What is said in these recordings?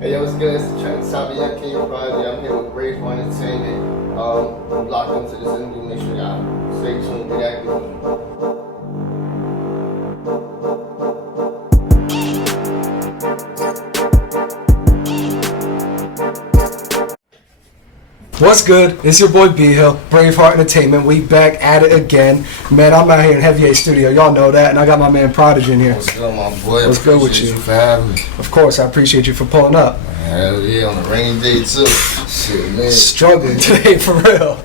Hey, yo, what's good? It's the Young King Prodigy. I'm here with BraveHeartEnt. I'm locked into this interview. Make sure y'all stay tuned, get active. What's good? It's your boy B Hill, Braveheart Entertainment. We back at it again. Man, I'm out here in Heavy A Studio. Y'all know that. And I got my man Prodigy in here. What's good, my boy? What's good with you? For having me. Of course, I appreciate you for pulling up. Hell yeah, on a rainy day too. Shit, man. Struggling today, for real.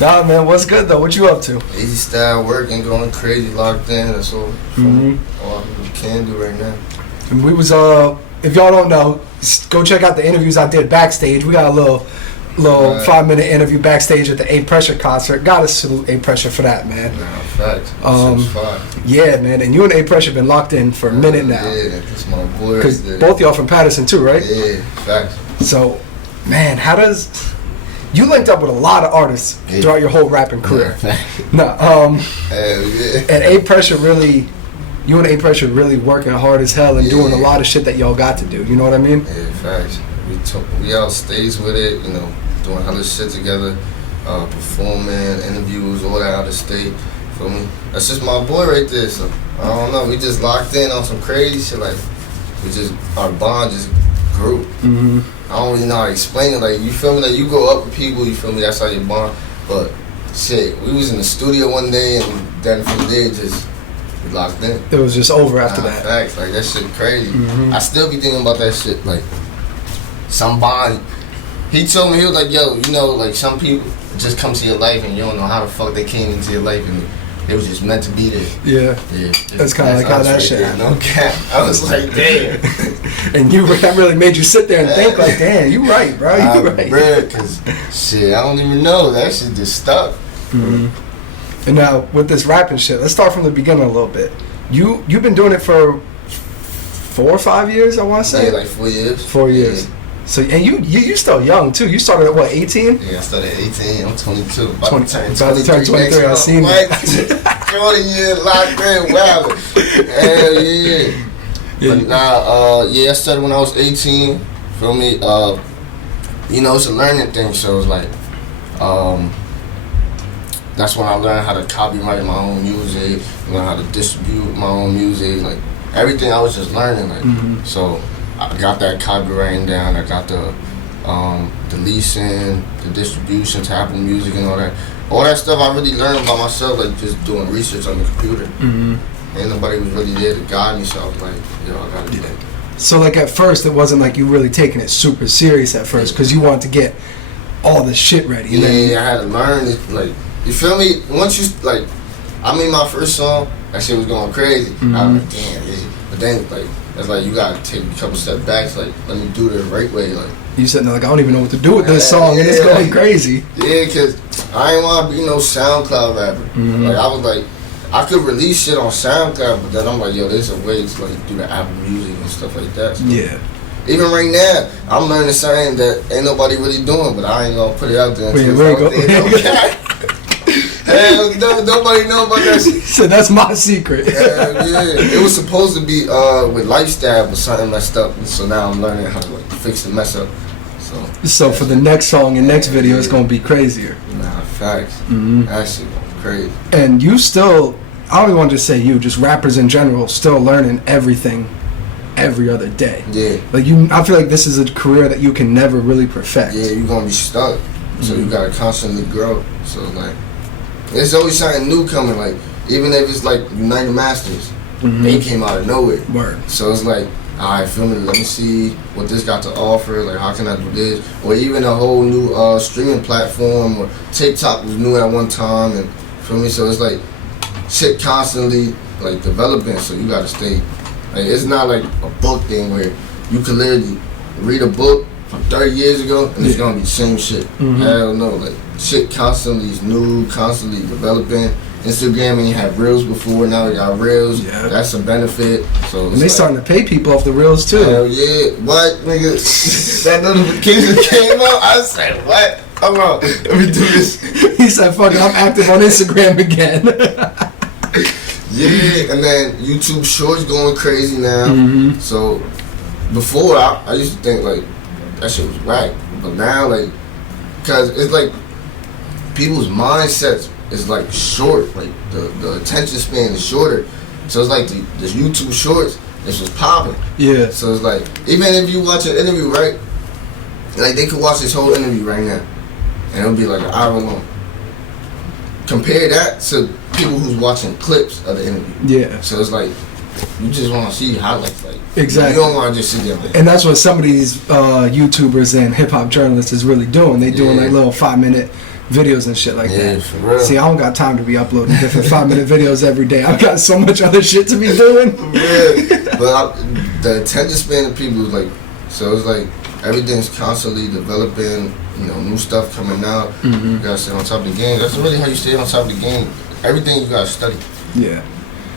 Nah, man, what's good though? What you up to? Easy style, working, going crazy, locked in. That's all. All we can do right now. And we was, if y'all don't know, go check out the interviews I did backstage. We got a little 5-minute interview backstage at the A Pressure concert. Gotta salute A Pressure for that, man. Nah, facts. Yeah, man. And you and A Pressure been locked in for a minute now. Yeah, that's my boy. Because both y'all from Paterson too, right? Yeah, facts. So, man, how does you linked up with a lot of artists throughout your whole rapping career? Hell yeah. And A Pressure really, you and A Pressure really working hard as hell and doing a lot of shit that y'all got to do. You know what I mean? Yeah, facts. We out stage with it, you know, doing other shit together, performing, interviews, all that out of state. Feel me? That's just my boy right there. So I don't know. We just locked in on some crazy shit. Like our bond just grew. I don't really know how to explain it. Like, you feel me? Like, you go up with people, you feel me? That's how you bond. But shit, we was in the studio one day, and then from there just we locked in. It was just over after that. Facts. Like, that shit crazy. I still be thinking about that shit. Like, some bond. He told me, he was like, yo, you know, like, some people just come to your life and you don't know how the fuck they came into your life, and it was just meant to be there. Yeah. That's kind of like how that shit happened. No cap. I was like, damn. And that really made you sit there and think like, damn, you right, bro. You right. Bro, because shit, I don't even know. That shit just stuck. And now with this rapping shit, let's start from the beginning a little bit. You've been doing it for 4 or 5 years, I want to say. Yeah, like 4 years. 4 years. Yeah. So, and you still young too. You started at what, 18? Yeah, I started at 18. I'm 22. About to turn 23. I seen that. 20 years locked in, wow. Hell yeah. But nah, I started when I was 18. Feel me? You know, it's a learning thing. So it's like, that's when I learned how to copyright my own music, learn how to distribute my own music, like everything I was just learning. Like, so I got that copywriting down. I got the leasing, the distribution to Apple Music and all that. All that stuff I really learned by myself, like just doing research on the computer. Ain't nobody was really there to guide me, so I was like, yo, I gotta do that. So like at first, it wasn't like you really taking it super serious at first, because you wanted to get all the shit ready. Yeah, I had to learn it. Like, you feel me? Once you, like, I made my first song, that shit was going crazy. I was like, damn, but then, like, it's like you gotta take a couple steps back. It's like, let me do it the right way. Like, you sitting there like, I don't even know what to do with this song, and it's going crazy. Yeah, cause I ain't want to be no SoundCloud rapper. Like, I was like, I could release shit on SoundCloud, but then I'm like, yo, there's a way to like do the Apple Music and stuff like that. So, yeah. Even right now, I'm learning something that ain't nobody really doing, but I ain't gonna put it out there. Hell no, nobody know about that shit. So that's my secret. Yeah. It was supposed to be with lifestyle, but something messed up. So now I'm learning how to like fix the mess up. So for the next song and next video, it's gonna be crazier. Nah, facts. That shit going crazy. And you still, I don't even want to just say you, just rappers in general, still learning everything every other day. Yeah. Like I feel like this is a career that you can never really perfect. Yeah, you're gonna be stuck. So you gotta constantly grow. So like, there's always something new coming. Like, even if it's like United Masters, they came out of nowhere. Word. So it's like, alright, feel me, let me see what this got to offer, like how can I do this? Or even a whole new streaming platform, or TikTok was new at one time, and feel me, so it's like shit constantly like developing, so you gotta stay. Like, it's not like a book thing where you can literally read a book from 30 years ago and it's gonna be the same shit. Hell no, like shit constantly is new, constantly developing. Instagram ain't had reels before, now they got reels. Yeah. That's a benefit. So and they like, starting to pay people off the reels too. Hell yeah. What, nigga? That notification came out, I said, what? Hold on, let me do this. He said, fuck it, I'm active on Instagram again. Yeah, and then YouTube Shorts going crazy now. So before I used to think like that shit was whack, but now like, cause it's like people's mindsets is like short, like the attention span is shorter, so it's like the YouTube shorts, it's just popping. Yeah. So it's like even if you watch an interview, right? Like they could watch this whole interview right now, and it'll be like an hour long. Compare that to people who's watching clips of the interview. Yeah. So it's like you just want to see highlights, like exactly. You don't want to just sit there. Like, and that's what some of these YouTubers and hip hop journalists is really doing. They doing like little 5-minute videos and shit like that. For real. See, I don't got time to be uploading different 5-minute videos every day. I've got so much other shit to be doing. Yeah. But the attention span of people is like, so it's like everything's constantly developing. You know, new stuff coming out. Mm-hmm. You gotta stay on top of the game. That's really how you stay on top of the game. Everything you gotta study. Yeah.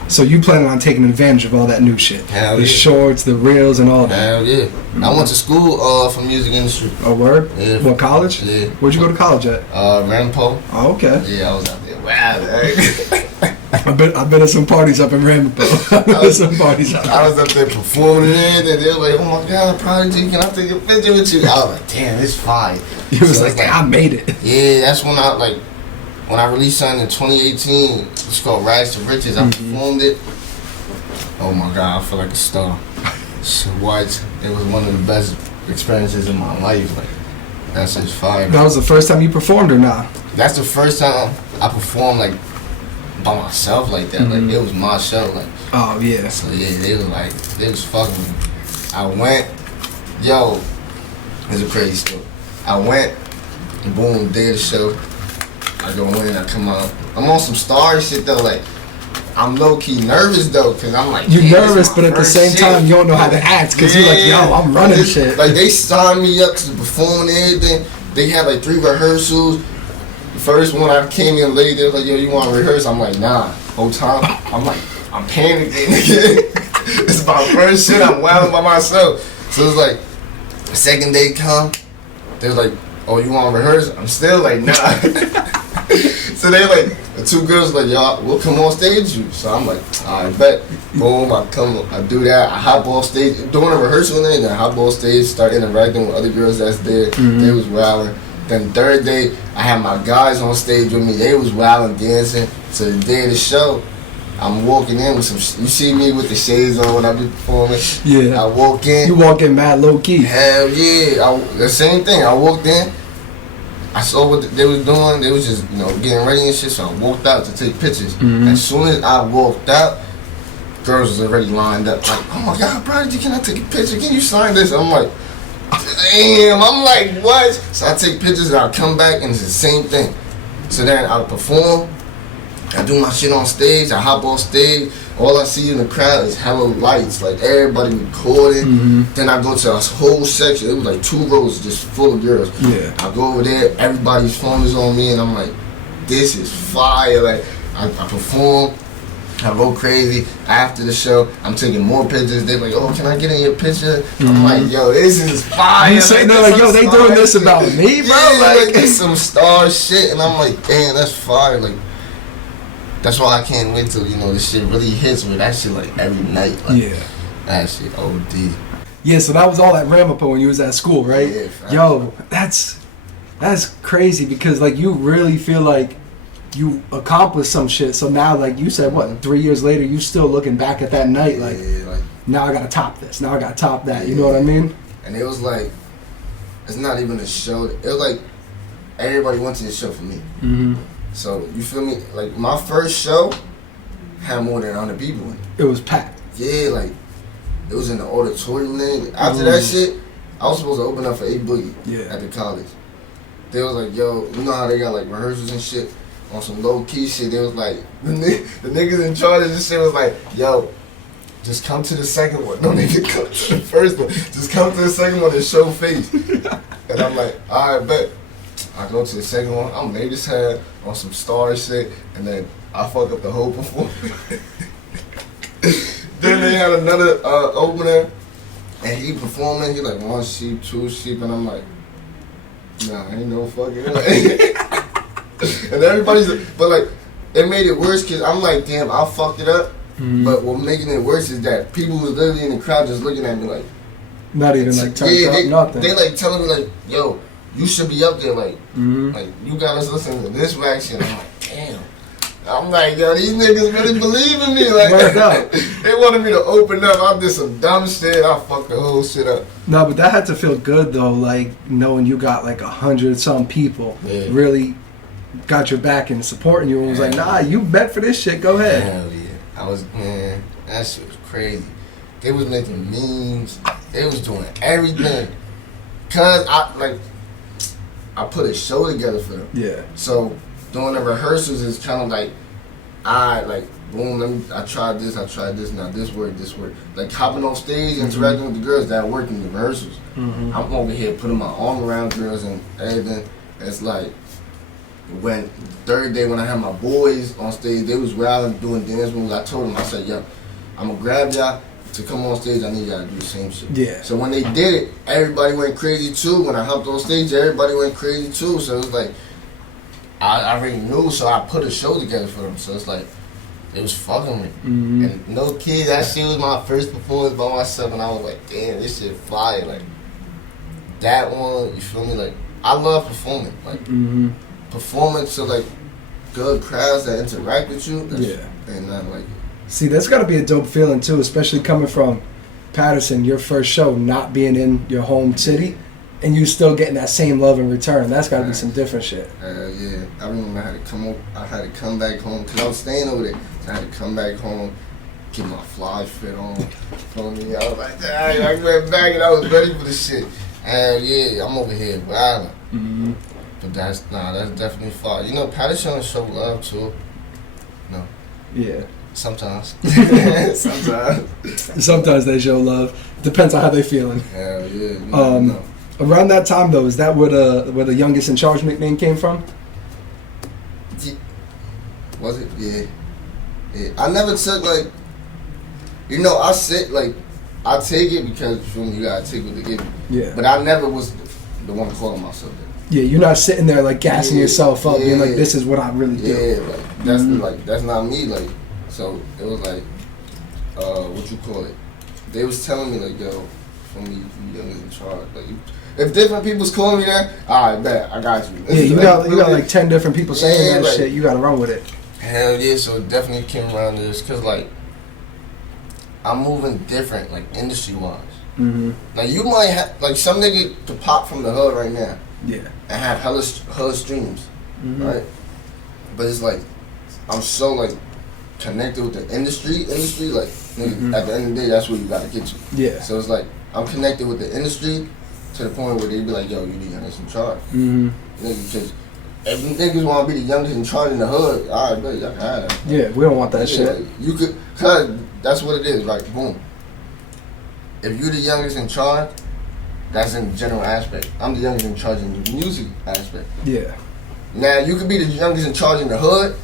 So you planning on taking advantage of all that new shit? Hell the shorts, the reels, and all that. Hell yeah. Mm-hmm. I went to school for music industry. Oh, word? Yeah. What, college? Yeah. Where'd you go to college at? Rampo. Oh, okay. Yeah, I was out there. Wow. I've been at some parties up in Rampo. I was up there performing and they were like, oh my God, Prodigy, can I take a picture with you? I was like, damn, it's fire. You was like, I made it. Yeah, that's when I released something in 2018. It's called Rise to Riches. I performed it. Oh my God, I feel like a star. So what? It was one of the best experiences in my life. Like, that's just fire. That was the first time you performed or not? That's the first time I performed like by myself like that. Like it was my show. Like, oh yeah. So yeah, they was fucking with me. I went, it's a crazy story. I went, and boom, day of the show. I go in, I come out. I'm on some star shit though. Like I'm low key nervous though, cause I'm like, you nervous, but at the same time you don't know how to act, cause you're like, yo, I'm running shit. Like they signed me up to perform and everything. They had like 3 rehearsals. First one I came in late, they was like, yo, you want to rehearse? I'm like, nah. Whole time, I'm like, I'm panicking. It's my first shit, I'm wilding by myself. So it's like, the second day come, they was like, oh, you want to rehearse? I'm still like, nah. So they like, the 2 girls like, y'all, we'll come on stage with you. So I'm like, all right, bet. Boom, I do that. I hop off stage, doing a rehearsal and then I hop off stage, start interacting with other girls that's there. They was wilding. Then 3rd day, I had my guys on stage with me. They was wilding, dancing. So the day of the show, I'm walking in with some. You see me with the shades on when I be performing. Yeah. I walk in. You walk in mad low key. Hell yeah. The same thing. I walked in. I saw what they was doing. They was just getting ready and shit. So I walked out to take pictures. As soon as I walked out, girls was already lined up. Like, oh my God, Prodigy, can I take a picture? Can you sign this? I'm like, damn, I'm like, what? So I take pictures and I come back and it's the same thing. So then I perform, I do my shit on stage, I hop on stage, all I see in the crowd is hella lights, like everybody recording. Then I go to a whole section, it was like 2 rows just full of girls. Yeah. I go over there, everybody's phone is on me and I'm like, this is fire. Like I perform, I go crazy. After the show, I'm taking more pictures. They're like, oh, can I get in your picture? I'm like, yo, this is fire. You saying they're like, yo, they doing this about me, bro? Yeah, like it's some star shit. And I'm like, damn, that's fire. Like, that's why I can't wait till, this shit really hits me. That shit, like, every night. Like, yeah. That shit OD. Yeah, so that was all at Ramapo when you was at school, right? Yeah. Yo, that's crazy because, like, you really feel like you accomplished some shit. So now, like you said, what, 3 years later, you still looking back at that night, like, now I gotta top this. Now I gotta top that. You know what I mean? And it was like, it's not even a show. It was like, everybody went to the show for me. So, you feel me? Like, my first show had more than 100 people in it. It was packed. Yeah, like, it was in the auditorium then. After that shit, I was supposed to open up for A Boogie at the college. They was like, yo, you know how they got, like, rehearsals and shit? On some low-key shit, they was like, the niggas in charge of this shit was like, yo, just come to the second one. Don't even come to the first one. Just come to the second one and show face. And I'm like, all right, bet. I go to the second one. I'm late as hell on some star shit, and then I fuck up the whole performance. Then they had another opener, and he performing. He like 1 sheep, 2 sheep, and I'm like, nah, ain't no fucking way. And everybody's, but like, it made it worse because I'm like, damn, I fucked it up. But what making it worse is that people who's literally in the crowd just looking at me like, Not even like turned up, nothing. They like telling me like, yo, you should be up there, like you got us listening to this rap shit. I'm like, damn. I'm like, yo, these niggas really believe in me. Like, they wanted me to open up. I did some dumb shit. I fucked the whole shit up. No, but that had to feel good though, like knowing you got like 100-some people really got your back and supporting you and was like, nah, you bet for this shit, go ahead. Hell yeah. I was, man, that shit was crazy. They was making memes. They was doing everything. Cause I put a show together for them. Yeah. So doing the rehearsals is kind of like, boom, I tried this, now this worked. Like hopping on stage, interacting with the girls, that worked in the rehearsals. I'm over here putting my arm around girls and everything. It's like, when third day when I had my boys on stage, they was wilding, doing dance moves. I told them, I said, yo, I'm gonna grab y'all to come on stage. I need y'all to do the same shit. Yeah. So when they did it, everybody went crazy too. When I hopped on stage, everybody went crazy too. So it was like, I already knew, so I put a show together for them. So it's like, it was fucking me. And no kid, that shit was my first performance by myself, and I was like, damn, this shit fire. Like, that one, you feel me? Like, I love performing. Like, performing to like good crowds that interact with you. And not like it. See, that's got to be a dope feeling too, especially coming from Paterson, your first show, not being in your home city, and you still getting that same love in return. That's got to be some different shit. Yeah, I remember I had to come back home because I was staying over there. So I had to come back home, get my fly fit on. Me, I was like, dang, I went back and I was ready for the shit. And yeah, I'm over here wilding. But that's definitely far. You know, Paterson show love too. No. Yeah. Sometimes. Sometimes they show love. Depends on how they feeling. Hell yeah. Around that time though, is that where the youngest in charge nickname came from? Yeah. Was it? Yeah. I never took like, I take it because you gotta take what they give you. Yeah. But I never was the one calling myself that. Yeah, you're not sitting there like gassing yourself up, being like, "This is what I really do." Yeah, that's not me. Like, so it was like, what you call it? They was telling me like, "Yo, for me, you young in charge." Like, if different people's calling me that, all right, bet I got you. Yeah, you got like 10 different people saying that shit. You got to run with it. Hell yeah! So it definitely came around to this because like, I'm moving different, like industry wise. Like you might have like some nigga to pop from the hood right now. Yeah. And have hella streams, right? But it's like, I'm so like connected with the industry, like, nigga, at the end of the day, that's where you gotta get to. Yeah. So it's like, I'm connected with the industry to the point where they be like, yo, you the youngest in charge. Because if niggas wanna be the youngest in charge in the hood, all right, bet, y'all can have that. Yeah, we don't want that shit. Like, you could, cause that's what it is, like, boom. If you the youngest in charge, that's in the general aspect. I'm the youngest in charge in the music aspect. Yeah. Now, you could be the youngest in charge in the hood,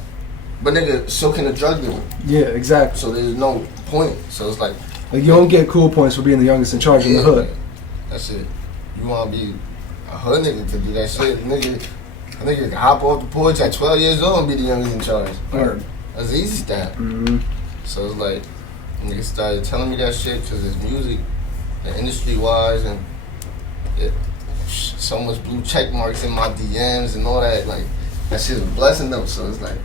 but nigga, so can the drug dealer. Yeah, exactly. So there's no point. So it's like you don't get cool points for being the youngest in charge in the hood. Man. That's it. You want to be a hood nigga to do that shit. Nigga can hop off the porch at 12 years old and be the youngest in charge. Word. That's easy stuff. So it's like, niggas started telling me that shit because it's music, the industry-wise, and so much blue check marks in my DMs and all that. Like, that shit's a blessing though. So it's like,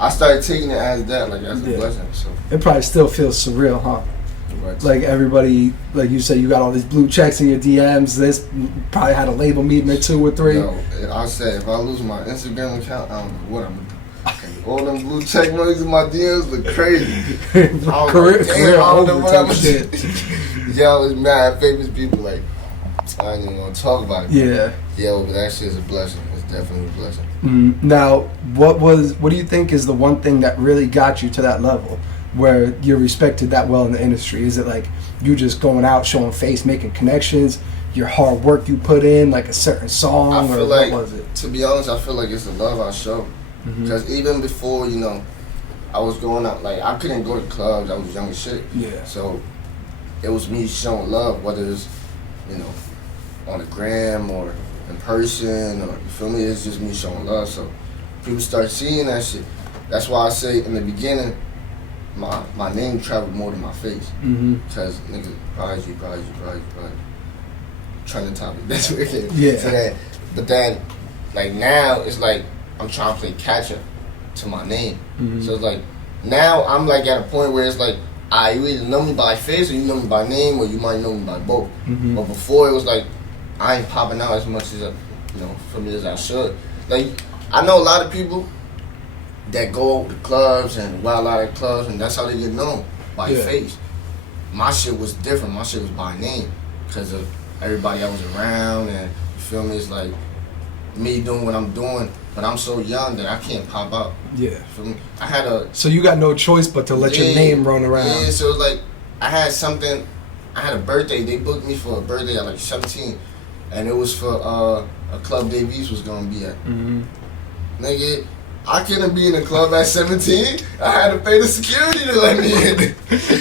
I started taking it as that, like as a blessing. So it probably still feels surreal, huh? Right. Like everybody, like you said, you got all these blue checks in your DMs. This probably had a label meeting or 2 or 3. Yo, I said if I lose my Instagram account, I don't know what I'm gonna do. All them blue check marks in my DMs look crazy. Career I don't know what I'm gonna do. Yo, it's mad famous people like. I didn't even want to talk about it. Yeah. Yeah, but that shit's a blessing. It's definitely a blessing. Now, what do you think is the one thing that really got you to that level where you're respected that well in the industry? Is it like you just going out, showing face, making connections, your hard work you put in, like a certain song, I feel or like, what was it? To be honest, I feel like it's the love I show. Because even before, I was going out, like, I couldn't go to clubs. I was young as shit. Yeah. So it was me showing love, whether it's, on the gram or in person, or you feel me? It's just me showing love. So people start seeing that shit. That's why I say in the beginning, my name traveled more than my face. Because niggas, Prodigy. trending topic. That's where it came. Yeah. So that, but then, like now, it's like I'm trying to play catch up to my name. So it's like now I'm like at a point where it's like you either know me by face or you know me by name or you might know me by both. But before it was like I ain't popping out as much as for me as I should. Like I know a lot of people that go to clubs and wild out at clubs and that's how they get known by face. My shit was different. My shit was by name because of everybody I was around and you feel me. It's like me doing what I'm doing, but I'm so young that I can't pop out. Yeah. For me, I had a. So you got no choice but to let your name run around. Yeah. So it's like I had something. I had a birthday. They booked me for a birthday at like 17, and it was for a club Davies was gonna be at. Nigga, I couldn't be in a club at 17. I had to pay the security to let me in.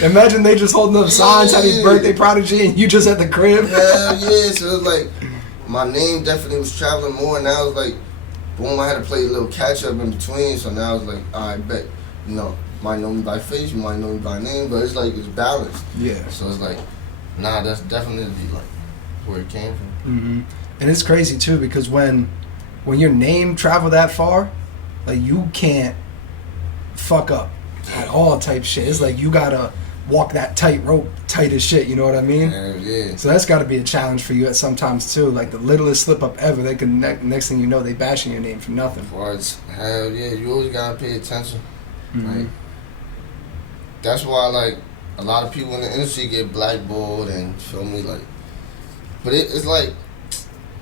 Imagine they just holding up signs, happy birthday Prodigy, and you just at the crib. Hell yeah. So it was like my name definitely was traveling more, and now it's like, boom, I had to play a little catch up in between. So now it's like, I bet, might know me by face, you might know me by name, but it's like it's balanced. Yeah. So it's like, nah, that's definitely like where it came from. And it's crazy too because when your name travel that far, like you can't fuck up at all type shit. It's like you gotta walk that tightrope tight as shit, you know what I mean? Yeah. So that's gotta be a challenge for you at sometimes too. Like the littlest slip up ever, they can next thing you know they bashing your name for nothing. Hell yeah, you always gotta pay attention. Like that's why like a lot of people in the industry get blackballed and feel me like, but it's like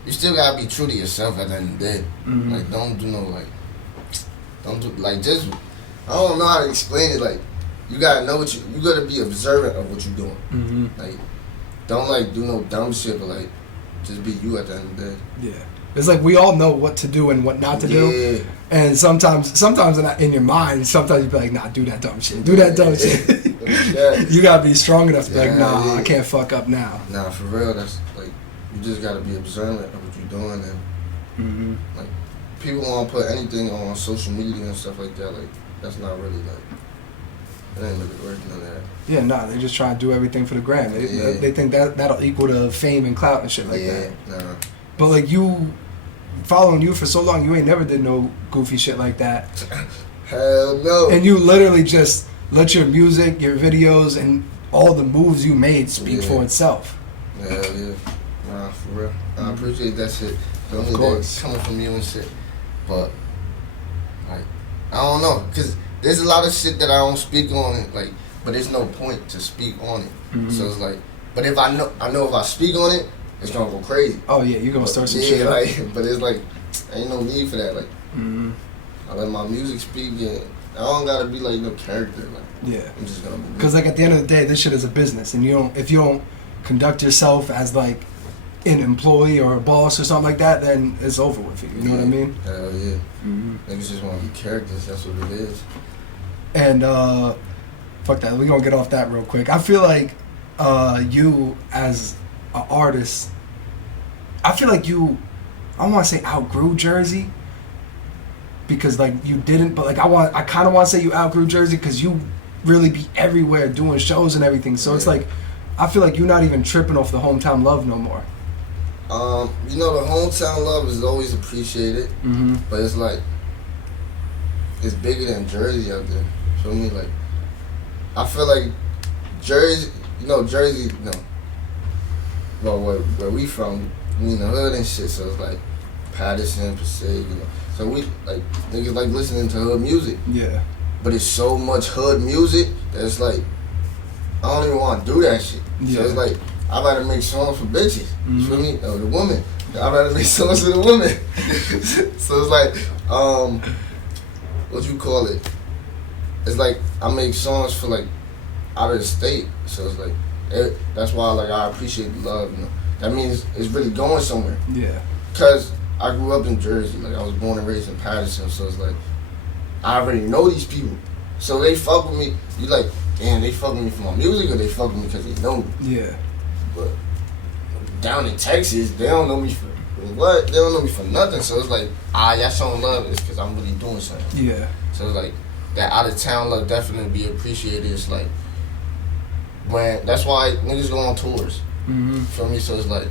you still gotta be true to yourself at the end of the day. Like don't do just I don't know how to explain it. Like you gotta know what you gotta be observant of what you're doing. Like don't like do no dumb shit, but like just be you at the end of the day. Yeah. It's like we all know what to do and what not to do. And sometimes in your mind, sometimes you be like, nah, do that dumb shit. Do that dumb shit. You gotta be strong enough to be like, nah, I can't fuck up now. Nah, for real, that's like you just gotta be observant of what you're doing and like people wanna put anything on social media and stuff like that, like that's not really like it ain't really working on that. Yeah, nah, they just try to do everything for the gram. They think that'll equal to fame and clout and shit like that. Nah. But like you following you for so long, you ain't never did no goofy shit like that. Hell no. And you literally just let your music, your videos, and all the moves you made speak for itself. Hell yeah. Nah, for real. I appreciate that shit. Of course. Coming from you and shit. But like I don't know, cause there's a lot of shit that I don't speak on it, like, but there's no point to speak on it. So it's like, but if I know if I speak on it, it's gonna go crazy. Oh yeah, you're gonna start some shit. Like, but it's like, ain't no need for that. Like, I let my music speak. Yeah, I don't gotta be like no character. Like, yeah, I'm just gonna. Because like at the end of the day, this shit is a business, and if you don't conduct yourself as like an employee or a boss or something like that, then it's over with you. You know what I mean? Hell yeah. Niggas just want to be characters. That's what it is. And fuck that. We gonna get off that real quick. I feel like you as an artist, I feel like you, I don't want to say outgrew Jersey because like you didn't, but like I kind of want to say you outgrew Jersey because you really be everywhere doing shows and everything. So it's like I feel like you're not even tripping off the hometown love no more. The hometown love is always appreciated, but it's like it's bigger than Jersey out there. Feel me? Like I feel like Jersey, well, where we from, we in the hood and shit, so it's like Paterson, Passaic, So we, like, niggas like listening to hood music. Yeah. But it's so much hood music that it's like, I don't even want to do that shit. Yeah. So it's like, I'd rather make songs for bitches, you feel me? Or the woman. I'd rather make songs for the woman. So it's like, what you call it? It's like, I make songs for, like, out of the state. So it's like, that's why like I appreciate the love. That means it's really going somewhere. Yeah. Cause I grew up in Jersey. Like I was born and raised in Paterson. So it's like I already know these people. So they fuck with me. You like, damn, they fuck with me for my music or they fuck with me because they know me. Yeah. But down in Texas, they don't know me for what? They don't know me for nothing. So it's like, y'all showing love is because I'm really doing something. Yeah. So it's like that out of town love definitely be appreciated. It's like. That's why niggas go on tours. Feel me? So it's like,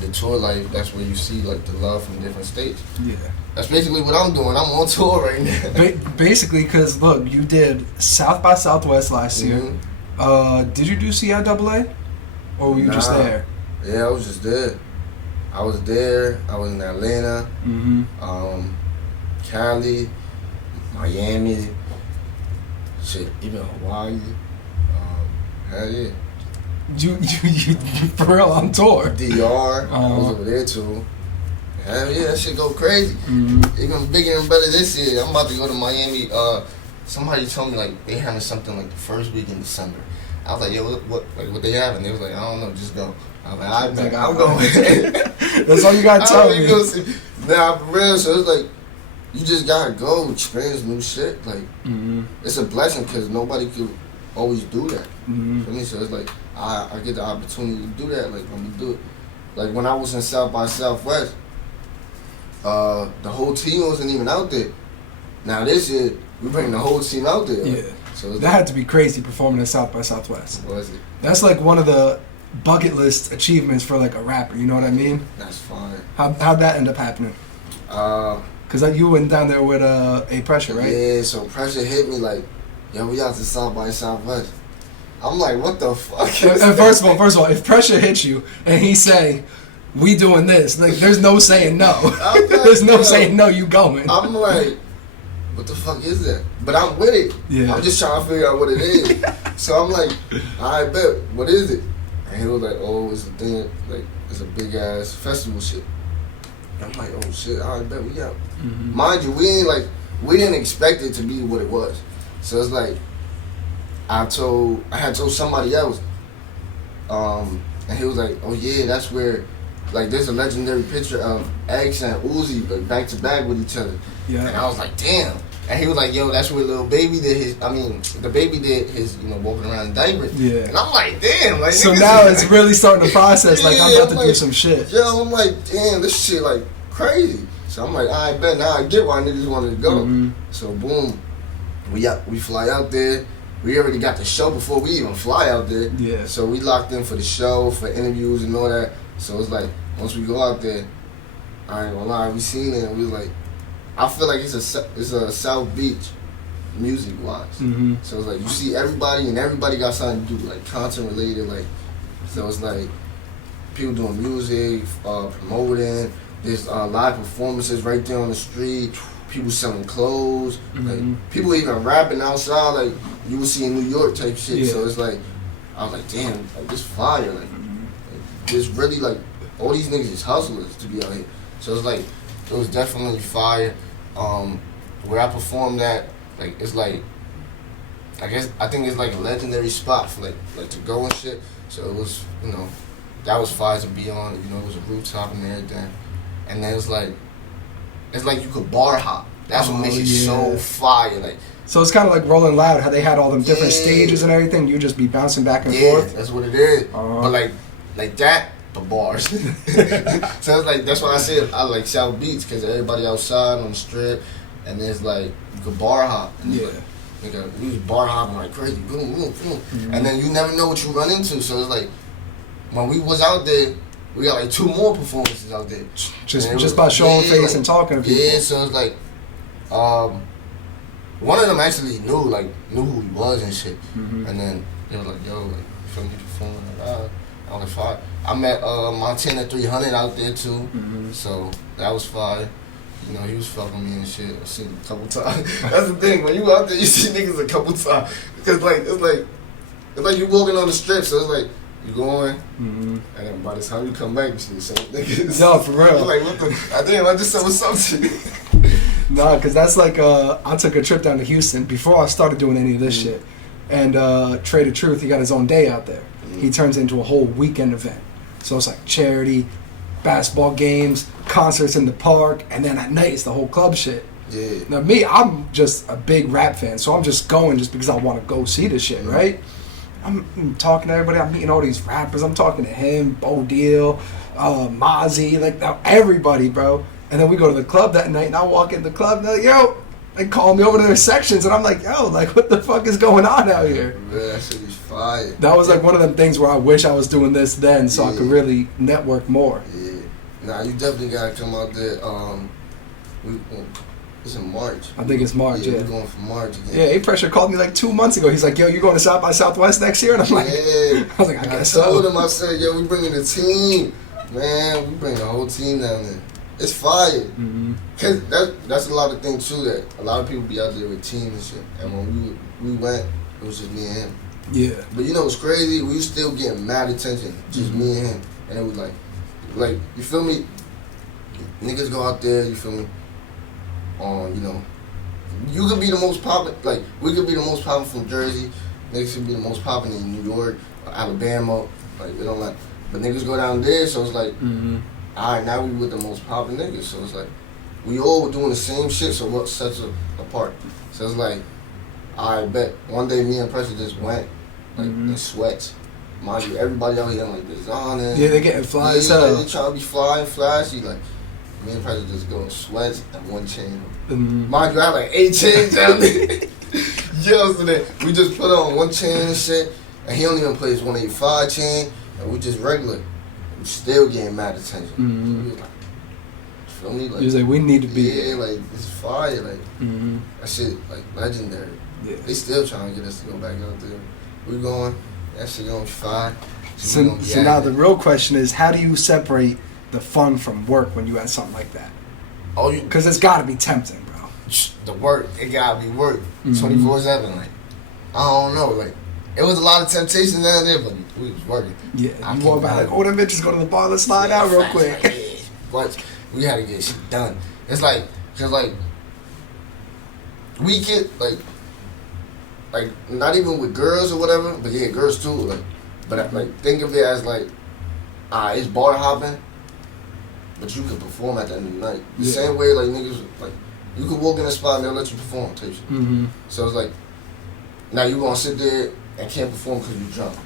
the tour life, that's where you see like the love from different states. Yeah. That's basically what I'm doing. I'm on tour right now. Basically, because look, you did South by Southwest last year. Did you do CIAA? Or were you just there? Yeah, I was just there. I was there. I was in Atlanta, Cali, Miami, shit, even Hawaii. Hell yeah. You for real on tour? DR, I was over there too. Hell yeah, that shit go crazy. Even bigger and better this year. I'm about to go to Miami. Somebody told me like they having something like the first week in December. I was like, yo, what they having? They was like, I don't know, just go. I was like, I'm going. That's all you gotta tell me. Nah, for real. So it's like you just gotta go experience new shit. Like it's a blessing because nobody could always do that. For me, so it's like I get the opportunity to do that. Like I'm gonna do it. Like when I was in South by Southwest, the whole team wasn't even out there. Now this year we bring the whole team out there. Yeah. So that had to be crazy performing at South by Southwest. Was it? That's like one of the bucket list achievements for like a rapper. You know what I mean? That's fine. How'd that end up happening? Cause you went down there with A Pressure, right? Yeah. So Pressure hit me like, yo, we out to South by Southwest. I'm like, what the fuck? And first of all, if Pressure hits you and he say, we doing this, like there's no saying no. Like, there's no saying no. You going? I'm like, what the fuck is that? But I'm with it. Yeah. I'm just trying to figure out what it is. So I'm like, I bet, what is it? And he was like, oh, it's a thing, like, it's a big ass festival shit. And I'm like, oh shit, I bet we out. Mind you, we didn't expect it to be what it was. So it's like, I had told somebody else, and he was like, oh yeah, that's where, like, there's a legendary picture of X and Uzi, like, back to back with each other. Yeah. And I was like, damn. And he was like, yo, that's where Lil Baby did the baby did his, walking around in diapers. Yeah. And I'm like, damn. Like, so now it's really starting to process, like, I'm about to do some shit. Yo, I'm like, damn, this shit, like, crazy. So I'm like, I bet now I get why niggas wanted to go. So, boom, we fly out there. We already got the show before we even fly out there. Yeah. So we locked in for the show, for interviews and all that. So it's like, once we go out there, I ain't gonna lie, we seen it and we like, I feel like it's a South Beach music wise. So it's like you see everybody and everybody got something to do, like content related, like, so it's like people doing music, promoting. There's live performances right there on the street. People selling clothes, like people even rapping outside, like you would see in New York type shit. Yeah. So it's like, I was like, damn, like this fire, like it's really like all these niggas is hustlers to be out here. So it's like it was definitely fire. Where I performed at, like it's like, I think it's like a legendary spot for like to go and shit. So it was, that was fire to be on. It was a rooftop and everything, and then it's like you could bar hop. That's what makes it so fire. Like, so it's kind of like Rolling Loud, how they had all them different stages and everything. You just be bouncing back and forth. That's what it is. But like that, the bars. So it's like that's why I said I like South Beach because everybody outside on the strip, and there's like you could bar hop. And we was bar hopping like crazy, boom, boom, boom, and then you never know what you run into. So it's like when we was out there. We got like 2 more performances out there. Just by showing face and talking to people. Yeah, so it's like, one of them actually knew who he was and shit. And then they were like, yo, like, feel me performing? I was like, fire. I met Montana 300 out there too. So that was fire. He was fucking me and shit. I seen him a couple times. That's the thing. When you out there, you see niggas a couple times. Because it's like you walking on the strip. So it's like, you going, and then by the time you come back, you see the same niggas. No, for real. You're like, what the? Damn, I just said what's up to you. Nah, because that's like, I took a trip down to Houston before I started doing any of this shit. And Trade of Truth, he got his own day out there. He turns into a whole weekend event. So it's like charity, basketball games, concerts in the park, and then at night it's the whole club shit. Yeah. Now me, I'm just a big rap fan, so I'm just going just because I want to go see this shit, right? I'm talking to everybody. I'm meeting all these rappers. I'm talking to him, Bo Deal, Mozzie, like everybody, bro. And then we go to the club that night, and I walk in the club, and they're like, yo, They call me over to their sections, and I'm like, yo, like, what the fuck is going on out here? Man, that shit is fire. That was like one of them things where I wish I was doing this then, so I could really network more. Yeah. Nah, you definitely gotta come out there. It's in March. I think it's March, yeah. We're going for March again. Yeah, A-Pressure called me like 2 months ago. He's like, yo, you going to South by Southwest next year? And I'm like, yeah. I was like, I guess so. I told him, I said, yo, we bringing the team. Man, we bringing the whole team down there. It's fire. Mm-hmm. Cause that's a lot of things too, that a lot of people be out there with teams and shit. And when we went, it was just me and him. Yeah. But you know what's crazy? We was still getting mad attention, just me and him. And it was like, you feel me? Niggas go out there, you feel me? You know, you could be the most popular, like, we could be the most popular from Jersey. Niggas could be the most popular in New York, Alabama. Like, it don't matter. But niggas go down there, so it's like, alright, now we with the most popular niggas. So it's like, we all doing the same shit, so what sets us apart? So it's like, I bet one day me and Pressure just went, like, in sweats. Mind you, everybody out here like designer. Yeah, they getting fly as hell. They trying to be fly and flashy. Like, me and Pressure just go in sweats and one chain. Mind you, I have like 8 chains down there. Yo, so then we just put on one chain and shit, and he only even plays 185 chain, and we just regular. We still getting mad attention. So we was like, feel me? Like, he was like, we need to be. Yeah, like, it's fire. Like, that shit, like, legendary. Yeah. They still trying to get us to go back out there. We going, that shit gonna be fire. So now the real question is, how do you separate the fun from work when you had something like that? Oh, because it's got to be tempting, bro. The work, it gotta be work, 24/7. Like, I don't know, like, it was a lot of temptations down there, but we was working. Yeah, you walk by like, oh, them bitches go to the bar, let's slide out real quick. Like, yeah. But we had to get shit done. It's like, cause like, we get like not even with girls or whatever, but yeah, girls too. Like, but like, think of it as like, it's bar hopping, but you can perform at the end of the night. The same way, like, niggas, like, you could walk in a spot and they'll let you perform type shit. So it's like, now you gonna sit there and can't perform because you drunk.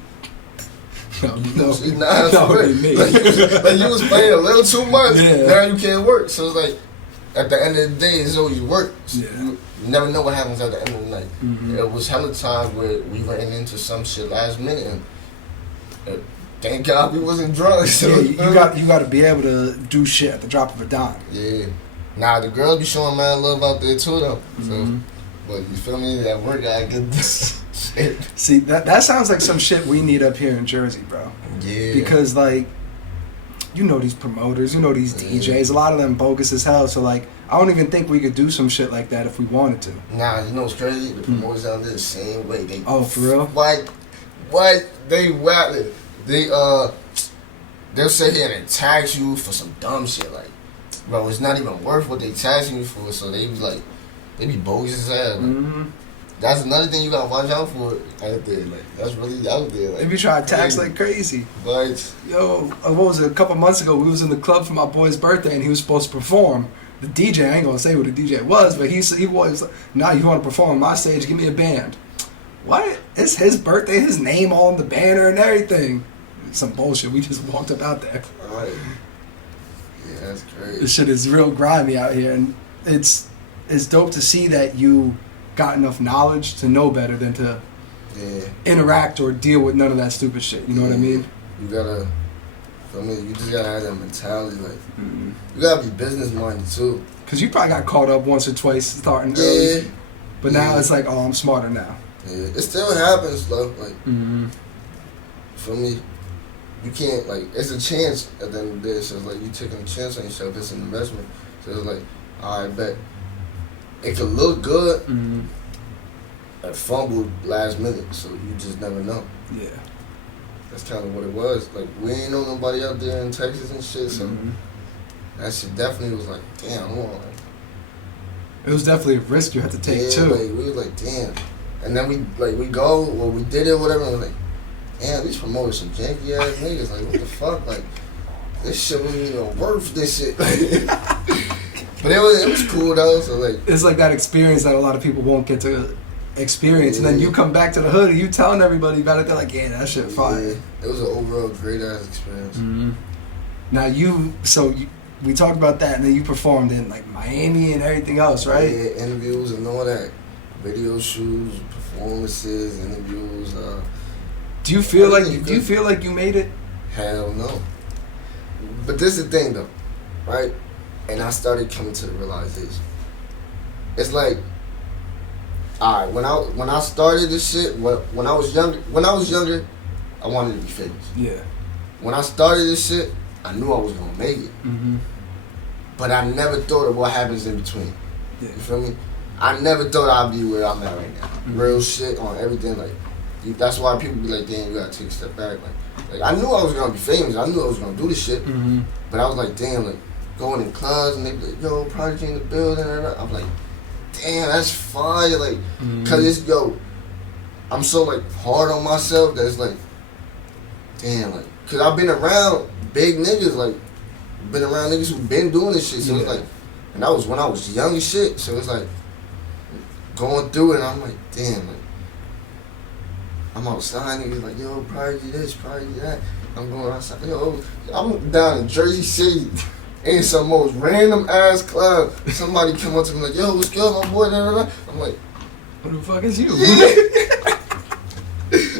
That would be me. Like you was playing a little too much. Now you can't work. So it's like, at the end of the day, it's always work. So you never know what happens at the end of the night. It was hella times where we ran into some shit last minute, and thank God we wasn't drunk. So yeah, you got to be able to do shit at the drop of a dime. Yeah. Nah, the girls be showing mad love out there too, though. So, but you feel me? That work gotta get this shit. See, that sounds like some shit we need up here in Jersey, bro. Yeah. Because, like, you know these promoters, you know these DJs, a lot of them bogus as hell. So, like, I don't even think we could do some shit like that if we wanted to. Nah, you know what's crazy? The promoters down there the same way. They for real? What? They whack. They'll sit here and tax you for some dumb shit, like, bro, it's not even worth what they taxing you for. So they be like, they be bogus as hell. Like, that's another thing you gotta watch out for out there. Like, that's really out there. Like, they be trying to tax like crazy. But yo, what was it? A couple months ago, we was in the club for my boy's birthday, and he was supposed to perform. The DJ, I ain't gonna say who the DJ was, but he was like, nah, you want to perform on my stage? Give me a band. What? It's his birthday, his name on the banner and everything. Some bullshit. We just walked up out there. Right. Yeah, that's crazy. This shit is real grimy out here, and it's dope to see that you got enough knowledge to know better than to interact or deal with none of that stupid shit. You know what I mean? You gotta, for me, you just gotta have that mentality. Like, you gotta be business minded too. Cause you probably got caught up once or twice starting early, but now it's like, oh, I'm smarter now. Yeah, it still happens though. Like, for me, you can't, like, it's a chance at the end of the day. So it's like, you taking a chance on yourself. It's an investment. So it's like, I bet it could look good and fumble last minute. So you just never know. Yeah. That's kind of what it was. Like, we ain't know nobody out there in Texas and shit. So that shit definitely was like, damn, hold on. It was definitely a risk you had to take too. Like, we was like, damn. And then we go, well, we did it, whatever, and we're like, damn, these promoters some janky ass niggas. Like, what the fuck? Like, this shit wasn't even worth this shit. But it was cool though. So like, it's like that experience that a lot of people won't get to experience, and then you come back to the hood and you telling everybody about it. They're like, yeah, that shit fire. It was an overall great ass experience. Now we talked about that, and then you performed in like Miami and everything else, right? Yeah, interviews and all that, video shoots, performances, interviews. Do you feel like you made it? Hell no. But this is the thing though, right? And I started coming to the realization. It's like, alright, when I started this shit, when I was younger, I wanted to be famous. Yeah. When I started this shit, I knew I was gonna make it. Mm-hmm. But I never thought of what happens in between. Yeah. You feel me? I never thought I'd be where I'm at right now. Mm-hmm. Real shit on everything. Like, that's why people be like, damn, you gotta take a step back. Like I knew I was gonna be famous. I knew I was gonna do this shit. Mm-hmm. But I was like, damn, like going in clubs and they be like, yo, Prodigy in the building. I'm like, damn, that's fire. Like, cause it's I'm so like hard on myself that it's like, damn, like, cause I've been around big niggas, like, been around niggas who been doing this shit. So it's like, and that was when I was young as shit. So it's like going through it, and I'm like, damn, like, I'm outside, niggas like, yo, Prodigy this, Prodigy that. I'm going outside, yo, I'm down in Jersey City in some most random ass club. Somebody come up to me like, yo, what's good, my boy? I'm like, who the fuck is you?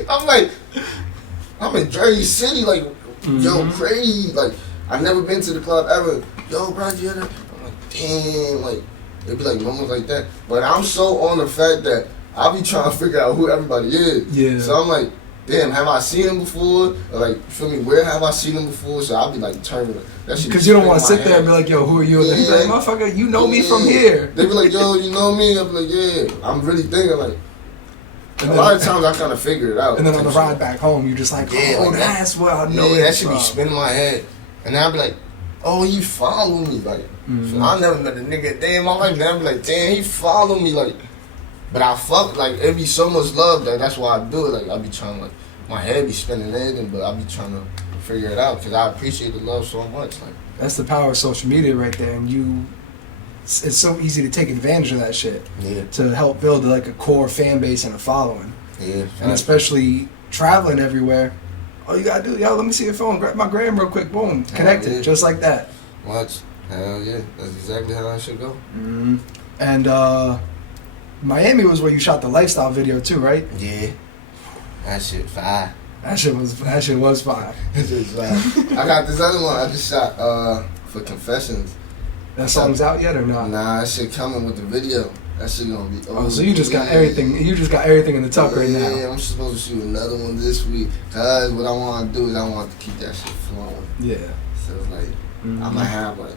I'm like, I'm in Jersey City, like, yo, crazy. Like, I've never been to the club ever. Yo, Prodigy, I'm like, damn, like, it'd be like moments like that. But I'm so on the fact that I be trying to figure out who everybody is. Yeah. So I'm like, damn, have I seen him before? Or like, feel me, where have I seen him before? So I'll be like turning. Because you don't want to sit there and be like, yo, who are you? And then be like, motherfucker, you know me from here. They be like, yo, you know me? I'll be like, yeah. I'm really thinking like, a lot of times I kind of figure it out. And then on the ride back home, you're just like, oh, like that's what I know. Yeah, that should be spinning my head. And then I'll be like, oh, he follow me. Like, I never met a nigga a day in my life. Then I'll be like, damn, he follow me. Like, but I fuck, like, it be so much love that that's why I do it. Like, I be trying to, like, my head be spinning anything, but I be trying to figure it out because I appreciate the love so much. Like, that's the power of social media right there. And it's so easy to take advantage of that shit. Yeah. To help build like a core fan base and a following. Yeah. And especially traveling everywhere. All you gotta do, yo, let me see your phone, grab my gram real quick, boom, connected, just like that. Watch. Hell yeah. That's exactly how I should go. Mm-hmm. And Miami was where you shot the lifestyle video too, right? Yeah. That shit fire. That shit was fire. That shit was fire. I got this other one I just shot for Confessions. That song's out yet or not? Nah, that shit coming with the video. That shit gonna be Oh, so you just got everything. You just got everything in the tuck right now. Yeah, I'm supposed to shoot another one this week. Cause what I want to do is I want to keep that shit flowing. Yeah. So it's like I might have like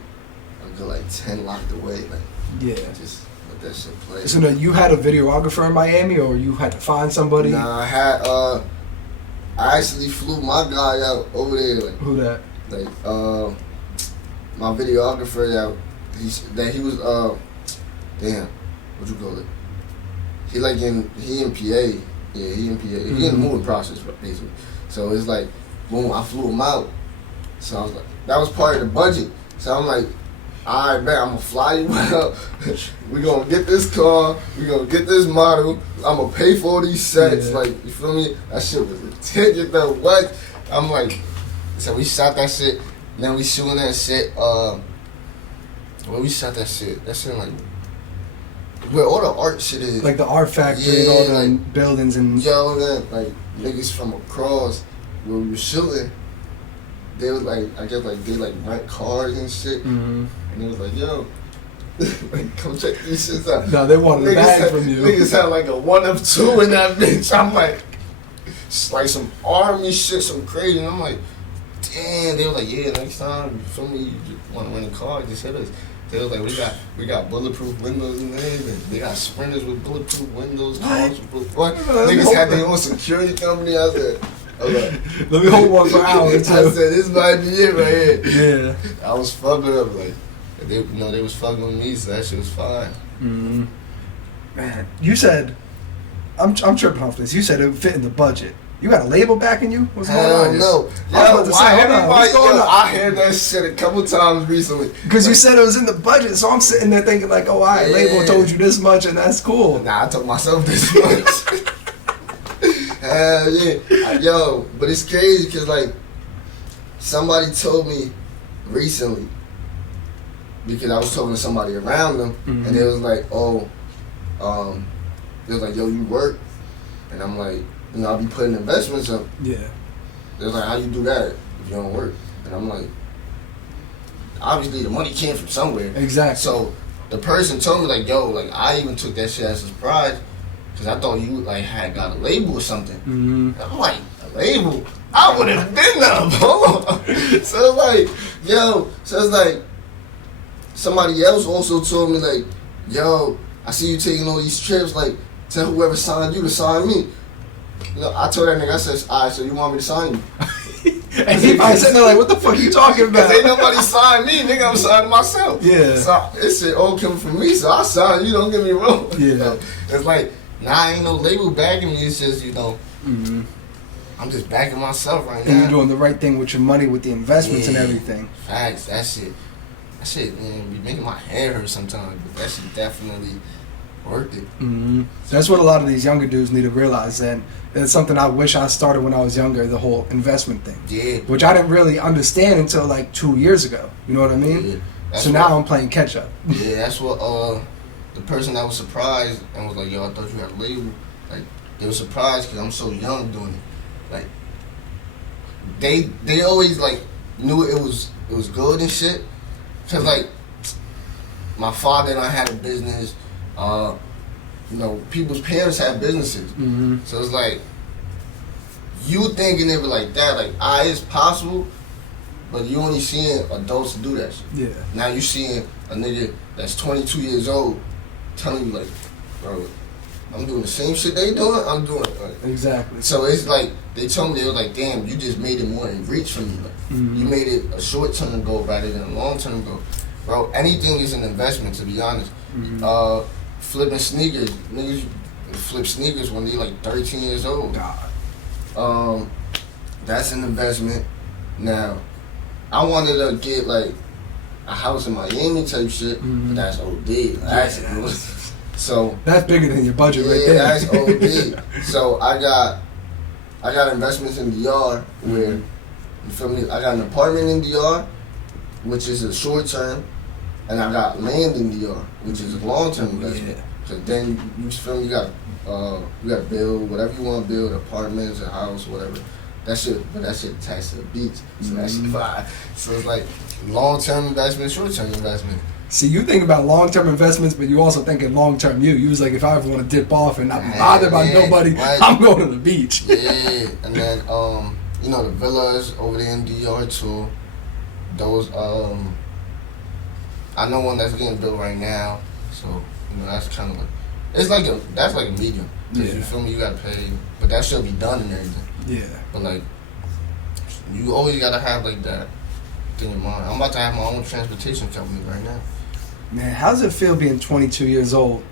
a good like 10 locked away. Like yeah. Just let that shit play. So now you had a videographer in Miami, or you had to find somebody? Nah, I had I actually flew my guy out over there. Like, who that? Like my videographer that he was damn, what you call it? He in PA. Yeah, he in PA. He in the moving process basically. So it's like, boom, I flew him out. So I was like, that was part of the budget. So I'm like, alright, man, I'm gonna fly you out. We gonna get this car. We gonna get this model. I'm gonna pay for all these sets. Yeah. Like, you feel me? That shit was a ticket though. What? I'm like, so we shot that shit. Then we shooting that shit. Where we shot that shit? That shit like where all the art shit is. Like the art factory and all the like, buildings and. Yo, that like niggas from across where we were shooting. They was like, I guess like they like rent cars and shit. Mm-hmm. And it was like, yo, like come check these shits out. No, they wanted a bag from you. Niggas had like a 1 of 2 in that bitch. I'm like some army shit, some crazy. And I'm like, damn. They were like, yeah, next time you feel me, you just want to rent a car, just hit us. They was like, we got bulletproof windows in there. They got sprinters with bulletproof windows. Cars with bulletproof. Niggas had their own security company. I said, okay. Let me hold one for hours. I said, this might be it right here. Yeah. I was fucking up. Like, they was fucking with me, so that shit was fine. Mm-hmm. Man, you said, I'm tripping off this. You said it would fit in the budget. You got a label backing you? What's going on? No. I heard that shit a couple times recently. Because you said it was in the budget, so I'm sitting there thinking like, oh, alright, label told you this much and that's cool. Nah, I told myself this much. Hell yeah. Yo, but it's crazy because like somebody told me recently because I was talking to somebody around them, and they was like, they was like, yo, you work? And I'm like, you know, I'll be putting investments up. Yeah. They was like, how you do that if you don't work? And I'm like, obviously the money came from somewhere. Exactly. So the person told me like, yo, like I even took that shit as a surprise because I thought you like had got a label or something. Mm-hmm. I'm like, a label? I would have been there, bro. So it's like, yo, so it's like somebody else also told me like, yo, I see you taking all these trips, like tell whoever signed you to sign me. You know, I told that nigga, I said, alright, so you want me to sign you? And he probably sitting there like, what the fuck are you talking about? Cause ain't nobody signed me, nigga. I'm signing myself. Yeah. So this shit all coming from me, so I signed you. Don't get me wrong. Yeah. It's like, nah, ain't no label backing me. It's just, you know, I'm just backing myself right now. And you're doing the right thing with your money, with the investments and everything. Facts. That shit, man, be making my head hurt sometimes. But that shit definitely worth it. That's what a lot of these younger dudes need to realize, and it's something I wish I started when I was younger, the whole investment thing. Yeah. Which I didn't really understand until like 2 years ago. You know what I mean? Yeah. So now I'm playing catch up. Yeah, that's what the person that was surprised and was like, yo, I thought you had a label. Like, they were surprised because I'm so young doing it. Like, they always like knew it was good and shit. Cause like my father and I had a business. You know, people's parents had businesses. So it's like you thinking it was like that, like it's possible, but you only seeing adults do that shit. Yeah. Now you seeing a nigga that's 22 years old telling you like, bro, I'm doing the same shit they doing, I'm doing it. Like, Exactly. so it's like they told me, they were like, damn, you just made it more in reach for me. Like, you made it a short term goal rather than a long term goal. Bro, anything is an investment, to be honest. Flipping sneakers, niggas flip sneakers when they like 13 years old. God. That's an investment. Now, I wanted to get like a house in Miami type shit, but that's OD. So that's bigger than your budget right there. Yeah, that's OD. So I got investments in DR where, you feel me? I got an apartment in DR, which is a short term, and I got land in DR, which is a long term investment. Cause then you feel me? You got to build whatever you want to build, apartments, a house, whatever. That shit attached to the beach, so that shit fine. So it's like long term investment, short term investment. See, you think about long-term investments, but you also thinking long-term you. You was like, if I ever want to dip off and not be bothered by nobody, right. I'm going to the beach. Yeah, and then, you know, the villas over there in DR too. Those, I know one that's getting built right now. So, you know, that's kind of like, that's like a medium. Yeah. You feel me? You got to pay, but that should be done and everything. Yeah. But like, you always got to have like that thing in mind. I'm about to have my own transportation company right now. Man, how does it feel being 22 years old,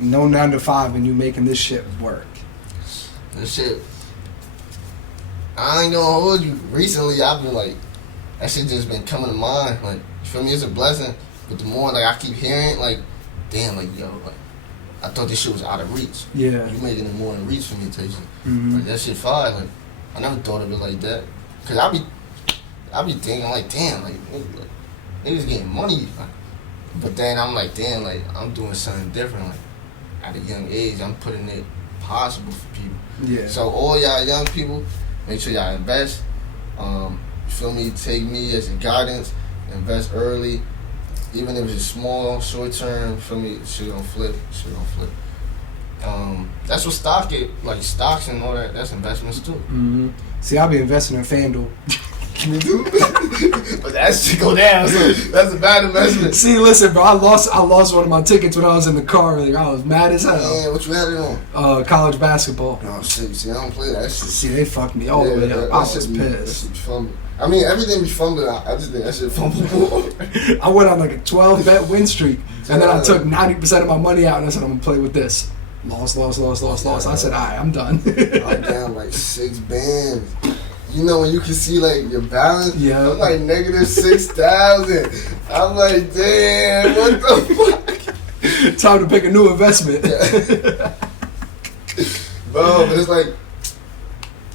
no 9 to 5, and you making this shit work? This shit, I ain't gonna hold you. Recently, I've been like, that shit just been coming to mind. Like, you feel me? It's a blessing. But the more like I keep hearing, like, damn, like yo, like I thought this shit was out of reach. Yeah, you making it more in reach for me, Tyson. Like that shit fire. Like, I never thought of it like that. Cause I be thinking like, damn, like niggas getting money. But then I'm like, damn, like I'm doing something different. Like at a young age, I'm putting it possible for people. Yeah. So all y'all young people, make sure y'all invest. You feel me? Take me as a guidance. Invest early, even if it's small, short term. Feel me? Shit don't flip. Shit don't flip. That's what stock is, like stocks and all that. That's investments too. See, I'll be investing in FanDuel. Can you do? But that shit go down. So that's a bad investment. See, listen, bro. I lost one of my tickets when I was in the car. Like, I was mad as hell. Man, what you had it on? College basketball. Oh shit! See, I don't play that shit. See, they fucked me all the way up. I was pissed. That shit be fumble. I mean, everything be fumbling. I just think that shit fumble. I went on like a 12-bet win streak, and then I took 90% of my money out, and I said, I'm gonna play with this. Lost. I said, alright, I'm done. I'm down like 6 bands. You know when you can see like your balance? Yeah. I'm like negative 6,000. I'm like, damn, what the fuck? Time to pick a new investment. Yeah. Bro, but it's like,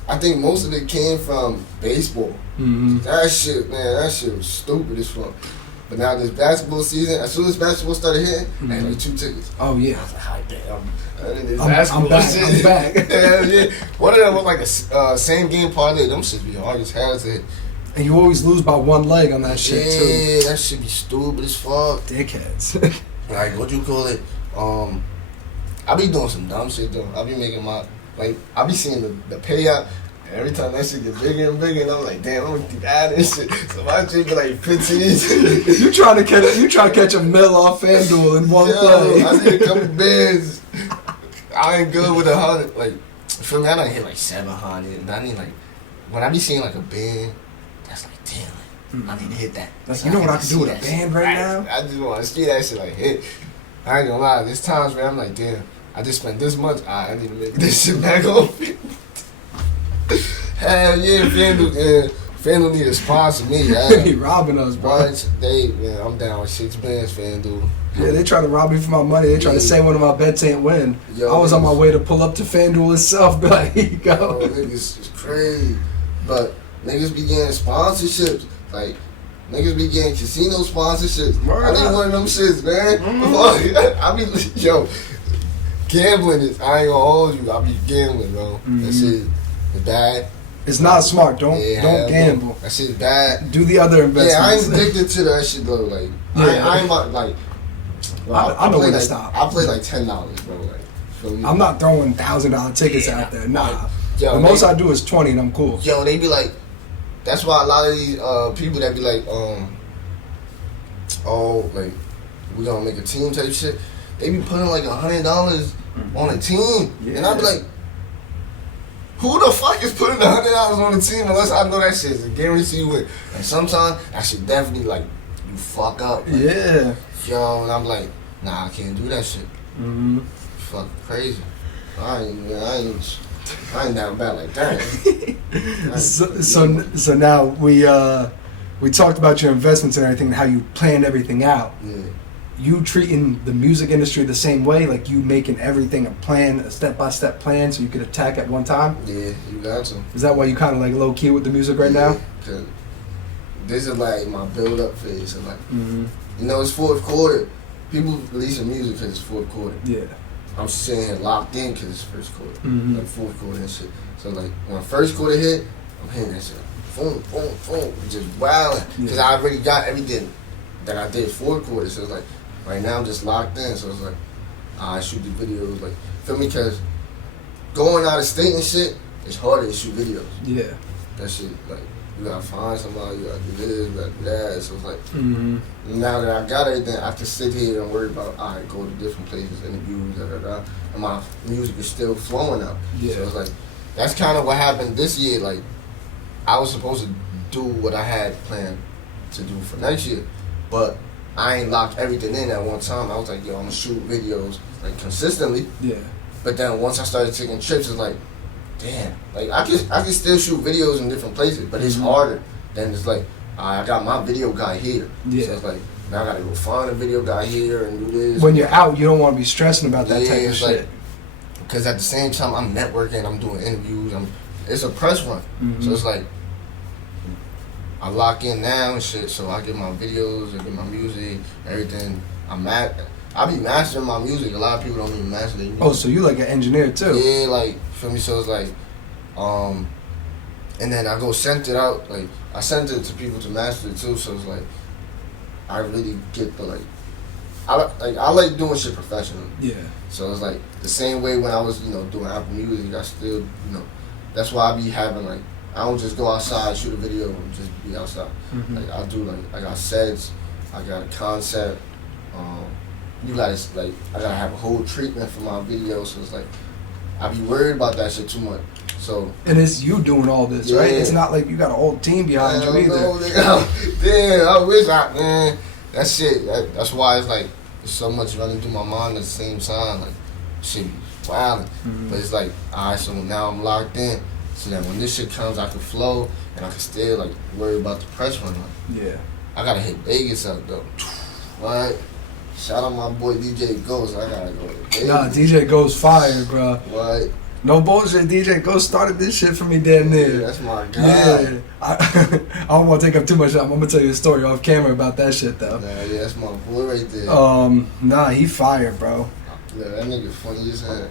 I think most of it came from baseball. That shit, man, that shit was stupid as fuck. But now this basketball season, as soon as basketball started hitting, I had like 2 tickets. Oh yeah. I was like, alright, damn. I'm back. Hell yeah. One of them was like a same game parlay. Them shit be hard as hell to hit. And you always lose by one leg on that shit too. Yeah, that shit be stupid as fuck. Dickheads. Like, what you call it? I be doing some dumb shit though. I be making I be seeing the payout. And every time that shit get bigger and bigger, and I'm like, damn, I'm gonna keep adding shit. So my shit be like 15. you trying to catch a mill off FanDuel in one play. I need a couple bands. I ain't good with 100. Like, for me, I done hit like 700. And I need like, when I be seeing like a band, that's like, damn, I need to hit that. Like, you know what I can do with a band right now? I just want to see that shit like hit. I ain't gonna lie, there's times where I'm like, damn, I just spent this much, I need to make this shit back on. Hell yeah, FanDuel need to sponsor me. They be robbing us, bro. I'm down with 6 bands, FanDuel. Yeah, they try to rob me for my money. They try to say one of my bets ain't win. I was on my way to pull up to FanDuel itself, be like, here you go. Oh, niggas is crazy. But niggas be getting sponsorships. Like, niggas be getting casino sponsorships. I need one of them shits, man. I be, yo, gambling is, I ain't gonna hold you. I be gambling, bro. That shit is bad. It's not smart. Don't gamble. That shit's bad. Do the other investments. Yeah, I ain't addicted to that shit, though. Like, I ain't about, like, well, I know when to like, stop. I play like $10, bro. Like, feel me? I'm not throwing $1,000 tickets out there. Nah. Like, yo, the most I do is 20 and I'm cool. Yo, they be like, that's why a lot of these people that be like, like, we gonna make a team type shit, they be putting like $100 on a team. Yeah. And I be like, who the fuck is putting $100 on the team unless I know that shit is a guarantee you win? And sometimes I should definitely like, you fuck up. Like, yeah. Yo, and I'm like, nah, I can't do that shit. Fuck crazy. I ain't down bad like that. So now we talked about your investments and everything, and how you planned everything out. Yeah. You treating the music industry the same way, like you making everything a step-by-step plan, so you could attack at one time. Yeah, you got to. Is that why you kind of like low key with the music right now? Cause this is like my build up phase. So like, you know, it's fourth quarter. People releasing music because it's fourth quarter. Yeah. I'm sitting here locked in because it's first quarter, like fourth quarter and shit. So like when first quarter hit, I'm hitting that shit, boom, boom, boom, just wilding because I already got everything that I did fourth quarter. So it's like right now I'm just locked in. So it's like I shoot the videos, like feel me? Because going out of state and shit, it's harder to shoot videos. Yeah. That shit like. You gotta find somebody, you gotta do this, you gotta do that. So it's like, now that I got everything, I can sit here and worry about, alright, go to different places, interviews, and my music is still flowing out. Yeah. So it's like, that's kind of what happened this year. Like, I was supposed to do what I had planned to do for next year, but I ain't locked everything in at one time. I was like, yo, I'm gonna shoot videos, like, consistently. Yeah. But then once I started taking trips, it's like, damn, like I can still shoot videos in different places, but it's harder than it's like I got my video guy here. Yeah. So it's like now I gotta go find a video guy here and do this. When you're out, you don't want to be stressing about that type of shit. Because at the same time, I'm networking, I'm doing interviews, it's a press run. So it's like I lock in now and shit. So I get my videos, I get my music, everything. I be mastering my music. A lot of people don't even master their music. Oh, so you like an engineer too? Yeah, like, feel me? So it's like, and then I go send it out. Like, I sent it to people to master it too. So it's like, I really get the like, I like doing shit professionally. Yeah. So it's like the same way when I was, doing Apple Music. I still, that's why I be having like, I don't just go outside, shoot a video, and just be outside. Like I do, like I got sets, I got a concept. You gotta like, I gotta have a whole treatment for my video, so it's like, I be worried about that shit too much. So and it's you doing all this, right? It's not like you got a whole team behind you either. Damn, I wish man. That shit. That's why it's like there's so much running through my mind at the same time. Like shit be wild, but it's like, alright, so now I'm locked in. So that when this shit comes, I can flow and I can still like worry about the press run. Yeah. I gotta hit Vegas up though. What? Shout out my boy DJ Ghost. I gotta go to Vegas. Nah, DJ Ghost fire, bro. What? No bullshit, DJ Ghost started this shit for me damn near. Yeah, that's my guy. Yeah. I don't want to take up too much time. I'm going to tell you a story off camera about that shit, though. Nah, yeah, that's my boy right there. Nah, he fired, bro. Yeah, that nigga funny as hell.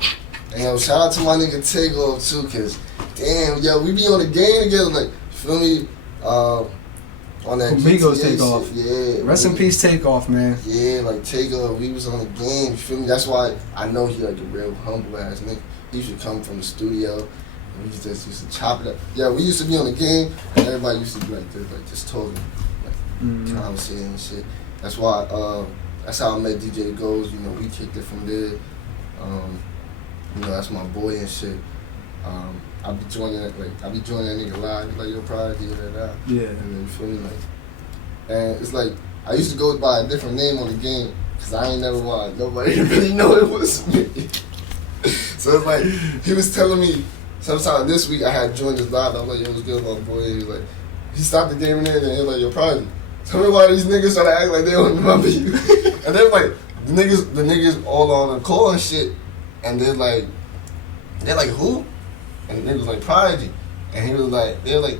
And yo, shout out to my nigga Takeoff too, cause damn, yo, we be on the game together, like, feel me? On that Migos GTA Takeoff. shit. Yeah. Rest in peace, Takeoff, man. Yeah, like Takeoff, we was on the game, you feel me? That's why I know he like a real humble ass nigga. He used to come from the studio, and we just used to chop it up. Yeah, we used to be on the game, and everybody used to be like this, like just talking, like conversating and shit. That's why, that's how I met DJ Goes. You know, we kicked it from there. You know, that's my boy and shit. I be joining that nigga live. He's like, yo, Prodigy, Yeah. And then you feel me, like, and it's like I used to go by a different name on the game because I ain't never want nobody to really know it was me. So it's like he was telling me sometime this week I had joined his live. I was like, yo, what's good, my boy? He was like, he stopped the game in there and he was like, yo, Prodigy, tell me why these niggas try to act like they don't remember you. And they're like, the niggas all on the call and shit, and they're like, who? And the nigga was like, Prodigy. And he was like, they were like,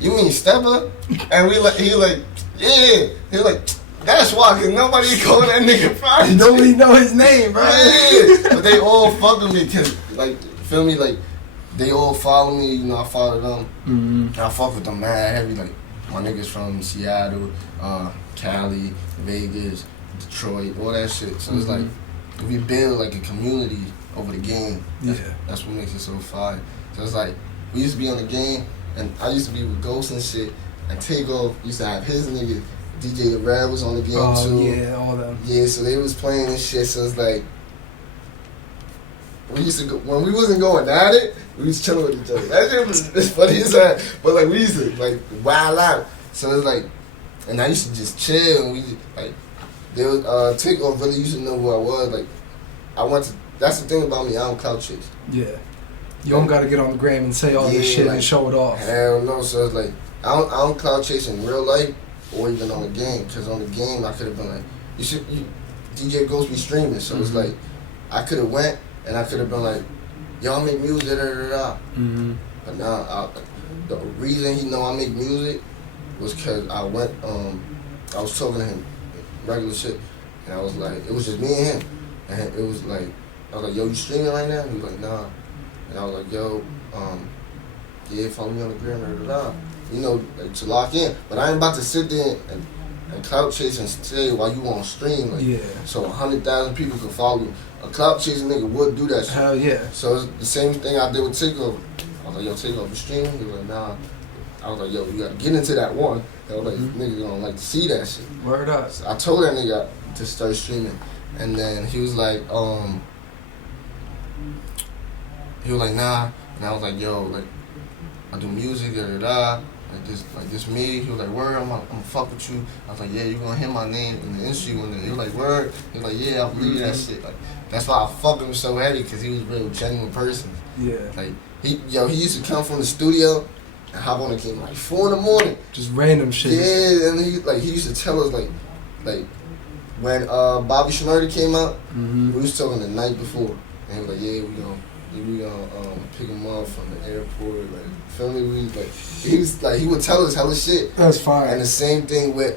you mean Stepper? And he was like, yeah. He was like, that's why, cause nobody call that nigga Prodigy. Nobody know his name, bro. Yeah. But they all fuck with me, cause like, feel me, like, they all follow me, you know, I follow them. Mm-hmm. I fuck with them mad heavy, like, my niggas from Seattle, Cali, Vegas, Detroit, all that shit. So it's like, we build like a community over the game. That's what makes it so fire. So it's like, we used to be on the game, and I used to be with Ghost and shit, and Takeoff used to have his nigga, DJ Rad was on the game too. Oh yeah, all them. Yeah, so they was playing and shit, so it's like, we used to go, when we wasn't going at it, we was chilling with each other. That shit was funny as hell, but like, we used to like wild out. So it's like, and I used to just chill, and we just, like, there was, Takeoff really used to know who I was, like, I went to, that's the thing about me, I don't clout chase. Yeah. You don't gotta get on the gram and say all this shit like, and show it off. Hell no, so it's like, I don't clout chase in real life or even on the game, because on the game I could have been like, DJ Ghost be streaming, so it's like, I could have went and I could have been like, y'all make music, But now, the reason he know I make music was because I went, I was talking to him, regular shit, and I was like, it was just me and him, and it was like, I was like, yo, you streaming right now? And he was like, nah. And I was like, yo, yeah, follow me on the gram, you know, like, to lock in. But I ain't about to sit there and clout chase and stay while you on stream. Like, so 100,000 people can follow you. A clout chasing nigga would do that shit. Hell yeah. So it's the same thing I did with Takeoff. I was like, yo, Takeoff, you streaming? He was like, nah. I was like, yo, you gotta get into that one. I was like, nigga gonna like to see that shit. Word up. So I told that nigga to start streaming. And then he was like, nah. And I was like, yo, like, I do music, like this me. He was like, word, I'm gonna fuck with you. I was like, yeah, you gonna hear my name in the industry one day. He was like, word. He was like, yeah, I believe that shit. Like, that's why I fucked him so heavy, because he was a real genuine person. Yeah. Like, he used to come from the studio and hop on the game like 4 in the morning. Just random shit. Yeah, and he used to tell us like when Bobby Shmurda came out, we was talking the night before, and he was like, yeah, we gonna pick him up from the airport, like, feel me? We like, he was like, he would tell us hella shit. That's fine. And the same thing with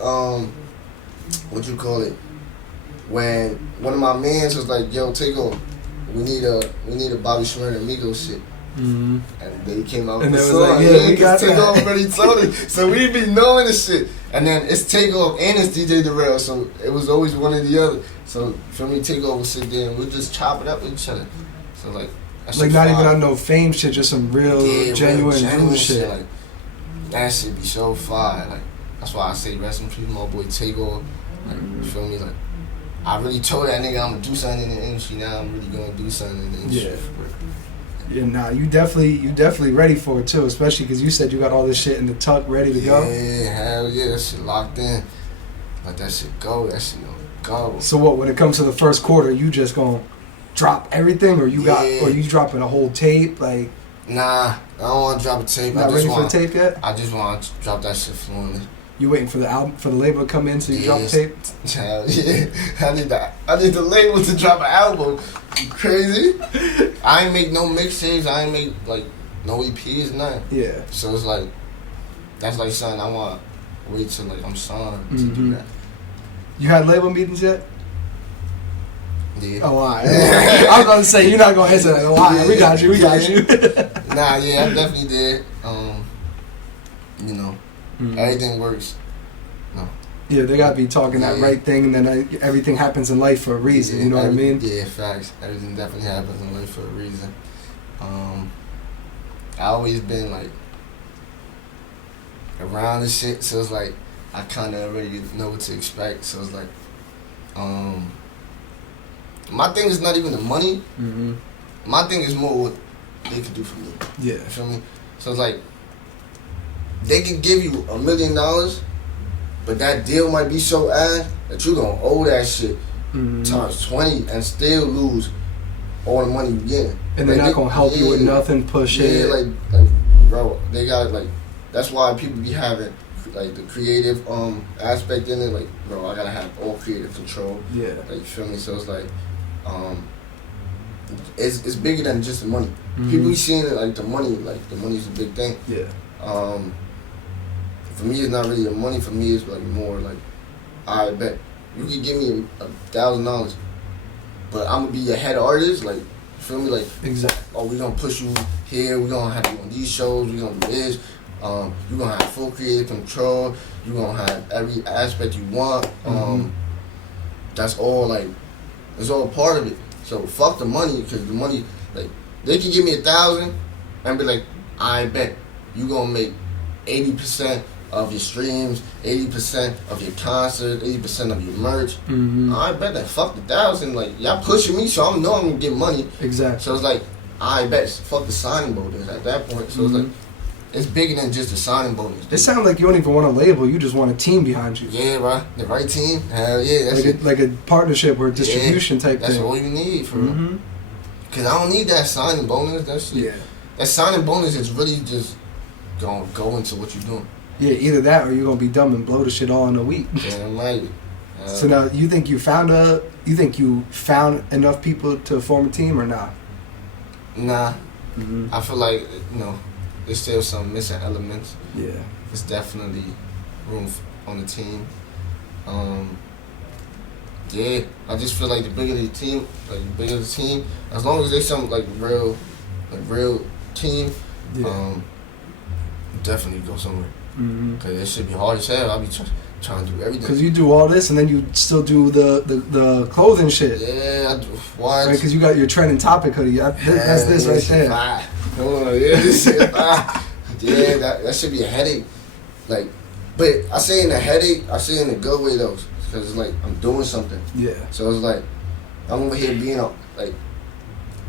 what you call it, when one of my mans was like, yo, Takeoff, we need a Bobby Shmurda and Migos shit. And they came out with the song. Like, yeah, we got Takeoff already told it. So we be knowing this shit. And then it's Takeoff and it's DJ Darrell, so it was always one or the other. So for me, Takeoff would sit there and we'd just chop it up with each other. So like not even on no fame shit, just some real genuine dude shit. Like, that shit be so fire. Like, that's why I say rest in peace, my boy Takeoff. Like, you feel me? Like, I really told that nigga I'm gonna do something in the industry. Now I'm really gonna do something in the industry. Yeah, nah, you definitely ready for it too, especially because you said you got all this shit in the tuck ready to go. Yeah, hell yeah, that shit locked in. Let that shit go. That shit gonna go. So what? When it comes to the first quarter, you just gonna drop everything, or or you dropping a whole tape? Like, nah, I don't want to drop a tape. Not ready for the tape yet? I just want to drop that shit fluently. You waiting for the album, for the label to come in so you drop the tape? Hell yeah, I need the label to drop an album. Crazy. I ain't make no mixtapes. I ain't make like no EPs, nothing. Yeah. So it's like that's like something I want to wait till like I'm signed to do that. You had label meetings yet? Yeah. Oh, why? I was gonna say you're not gonna answer that. Why? Yeah, we got you. Nah, yeah, I definitely did. You know, everything works. No. Yeah, they gotta be talking that right thing, and then everything happens in life for a reason. You know what I mean? Yeah, facts. Everything definitely happens in life for a reason. I always been like around the shit, so it's like I kind of already know what to expect. So it's like, my thing is not even the money. My thing is more what they could do for me. Yeah. You feel me? So it's like, they can give you $1 million, but that deal might be so ass that you're going to owe that shit times 20 and still lose all the money you get. And they're not going to help you with nothing, push it. Yeah, bro, they got like, that's why people be having like the creative aspect in it. Like, bro, I got to have all creative control. Yeah. Like, you feel me? So it's like, it's bigger than just the money. People be seeing it like the money's a big thing. Yeah. For me, it's not really the money. For me, it's like more like, I bet you can give me $1,000, but I'm gonna be your head artist. Like, you feel me? Like, exactly. Oh, we gonna push you here. We gonna have you on these shows. We gonna do this. You gonna have full creative control. You gonna have every aspect you want. That's all like, it's all part of it. So fuck the money, because the money, like, they can give me 1,000 and be like, I bet you gonna make 80% of your streams, 80% of your concert, 80% of your merch. I bet that fuck the 1,000. Like, y'all pushing me, so I know I'm gonna get money. Exactly. So it's like, I bet fuck the signing bonus at that point. So it's like, it's bigger than just the signing bonus. It sounds like you don't even want a label. You just want a team behind you. Yeah, right. The right team. Hell yeah. That's like a partnership or distribution type that's thing. That's all you need for real. Because I don't need that signing bonus. That shit. Yeah. That signing bonus is really just gonna go into what you're doing. Yeah, either that or you're gonna be dumb and blow the shit all in a week. Yeah, right. So now, you think you found enough people to form a team or not? Nah. I feel like, there's still some missing elements. Yeah. There's definitely room on the team. Yeah, I just feel like the bigger the team, as long as there's some real team, definitely go somewhere. Cause it should be hard as hell. I'll be trying to do everything. Cause you do all this and then you still do the clothing shit. Yeah, I do. What? Right, cause you got your trending topic hoodie. That's this right there. Yeah, that should be a headache. Like, but I say in a headache, I say in a good way though, because it's like I'm doing something. Yeah. So it's like I'm over here being like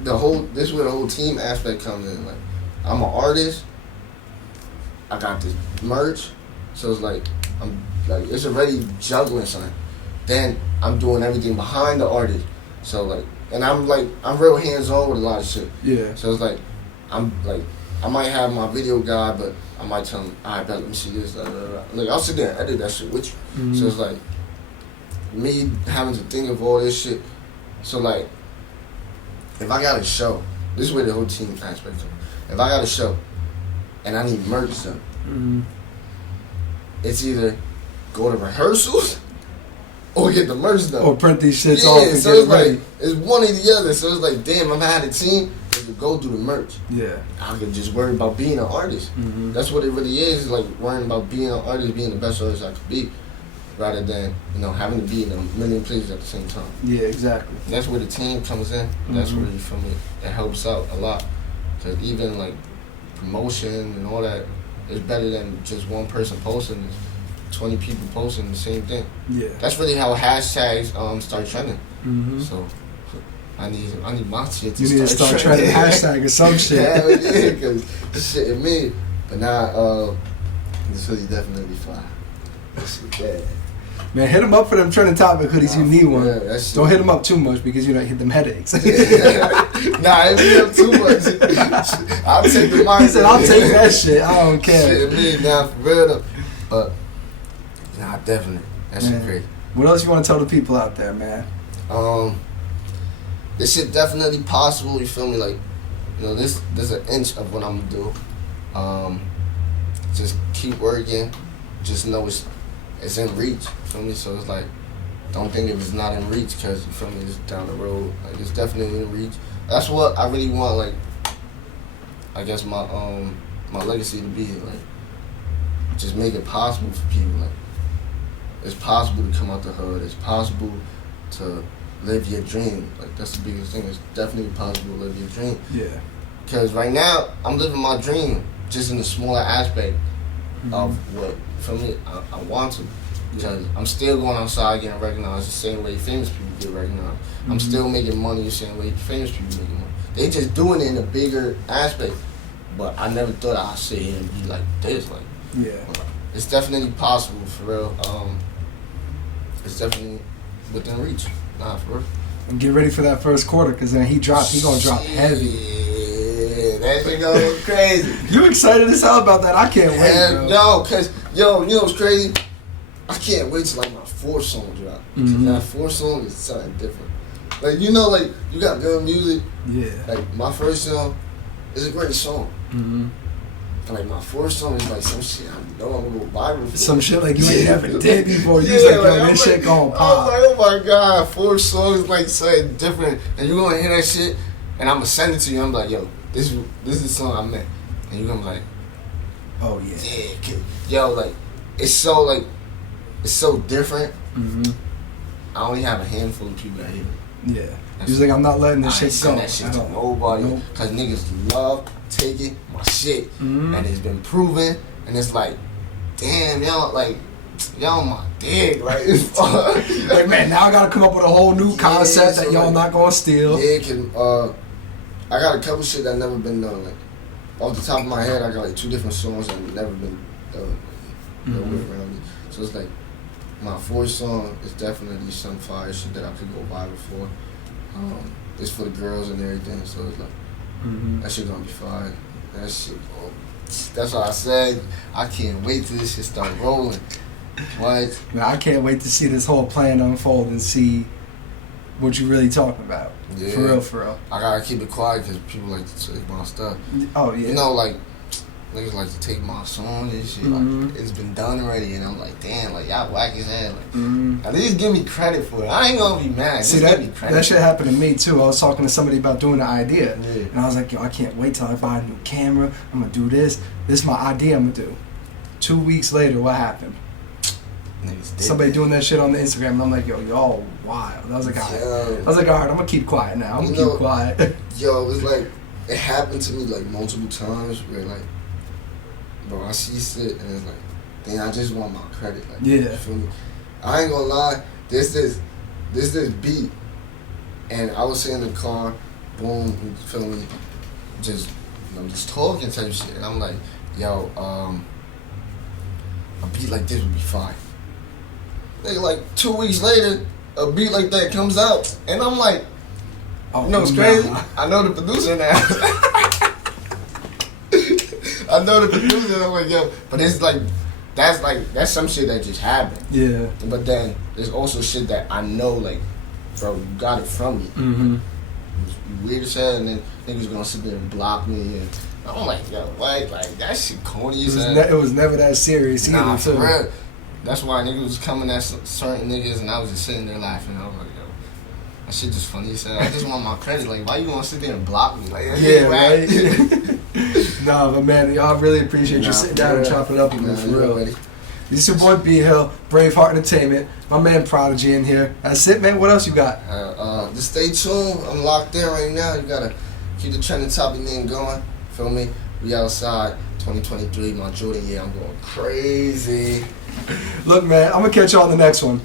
this is where the whole team aspect comes in. Like, I'm an artist. I got this merch, so it's like it's already juggling something. Then I'm doing everything behind the artist. So like, and I'm real hands on with a lot of shit. Yeah. So it's like, I might have my video guy, but I might tell him, alright, let me see this. Like, I'll sit there and edit that shit with you. So it's like, me having to think of all this shit. So like, if I got a show, this is where the whole team aspect comes. If I got a show, and I need merch stuff, it's either go to rehearsals or get the merch done. Or print these shits off and so get it's ready. Like, it's one or the other. So it's like, damn, if I had a team, I could go do the merch. Yeah. I could just worry about being an artist. That's what it really is like worrying about being an artist, being the best artist I could be, rather than, having to be in a million places at the same time. Yeah, exactly. That's where the team comes in. That's where, you feel me, it helps out a lot. Because even like promotion and all that is better than just one person posting. It's 20 people posting the same thing. Yeah. That's really how hashtags start trending. So I need my shit to you need to start trending hashtag or some shit. Yeah, yeah, because shit it me. But now this hoodie definitely fire. This shit bad. Man, hit them up for them trending topic hoodies. You need one. Yeah, don't hit them up too much because you don't hit them headaches. Nah, hit me up too much. I'll take the money. He said, I'll take that shit. I don't care. Shit, me now for real though. But nah, definitely. That shit crazy. What else you want to tell the people out there, man? Yeah, this shit definitely possible. You feel me? Like, you know, there's an inch of what I'm gonna do. Just keep working. Just know it's in reach. You feel me? So it's like, don't think if it's not in reach, because you feel me, it's down the road. Like, it's definitely in reach. That's what I really want. Like, I guess my legacy to be, like, just make it possible for people. Like, it's possible to come out the hood. It's possible to live your dream. Like, that's the biggest thing. It's definitely possible to live your dream. Yeah. Because right now, I'm living my dream just in a smaller aspect of what, for me, I want to. Because I'm still going outside getting recognized the same way famous people get recognized. I'm still making money the same way famous people making money. They just doing it in a bigger aspect. But I never thought I'd sit here and be like this. Like, yeah. It's definitely possible, for real. It's definitely within reach. Nah, for real. And get ready for that first quarter, because then he gonna drop heavy. Yeah, that shit go crazy. You excited as hell about that? I can't wait, bro. Yo, cause you know what's crazy? I can't wait till like my fourth song drop. Cause that fourth song is something different. Like, you know, like, you got good music. Yeah. Like, my first song is a great song. But like, my fourth song is like some shit I know I'm gonna go viral for. Some shit like you ain't never did before. You was like, yo, this shit gon' pop. I was like, oh my god, fourth song is like something different, and you gonna hear that shit, and I'm gonna send it to you. I'm like, yo, this is the song I meant, and you gonna be like, oh yeah, yeah, kid. Yo, like, it's so different. I only have a handful of people that hear it. Yeah. He's like, I'm not letting this shit go. I ain't send that shit to nobody, cause niggas love taking my shit, and it's been proven, and it's like, damn, y'all my dick, like, it's like, man, now I gotta come up with a whole new concept that y'all not gonna steal. Yeah, I got a couple shit that never been done. Like, off the top of my head, I got like 2 different songs that never been done. Around me. So it's like, my fourth song is definitely some fire shit that I could go viral for. It's for the girls and everything, so it's like, that shit gonna be fire. That shit, that's what I said. I can't wait till this shit start rolling. What? Man, I can't wait to see this whole plan unfold and see what you really talking about. Yeah. For real. I gotta keep it quiet because people like to take my stuff. Oh, yeah. You know, like, niggas like to take my songs and shit. Like, it's been done already, and I'm like, damn, like, y'all whack as hell. Like, at least give me credit for it. I ain't gonna be mad. See, just give me credit. That shit happened to me too. I was talking to somebody about doing an idea, and I was like, yo, I can't wait till I buy a new camera. I'm gonna do this. This is my idea. I'm gonna do. 2 weeks later, what happened? Somebody doing that shit on the Instagram, and I'm like, yo, y'all wild. I was like, all right, I'm gonna keep quiet now. I'm gonna keep quiet. Yo, it's like, it happened to me like multiple times where like, bro, I see shit and it's like, damn, I just want my credit. Like, yeah. You feel me? I ain't gonna lie, this beat, and I was sitting in the car, boom, you feel me? I'm just talking type shit, and I'm like, yo, a beat like this would be fire. Like 2 weeks later, a beat like that comes out, and I'm like, you know what's crazy? I know the producer now. I know the producer, and I'm like, yo, but it's like, that's some shit that just happened. Yeah. But then there's also shit that I know, like, bro, you got it from me. You weird as hell, and then niggas gonna sit there and block me, and I'm like, yo, what? Like, that shit corny as hell. It was never that serious either. Nah, for real. That's why niggas was coming at certain niggas, and I was just sitting there laughing. I was like, yo, that shit just funny as hell. I just want my credit. Like, why you gonna sit there and block me? Like, yeah, right? Nah, but man, y'all really appreciate you sitting down and chopping it up with me, for real. This is your boy B Hill, Braveheart Entertainment. My man Prodigy in here. That's it, man. What else you got? Just stay tuned. I'm locked in right now. You gotta keep the trending topic name going. Feel me? We outside. 2023, my Jordan year. I'm going crazy. Look, man, I'm gonna catch you on the next one.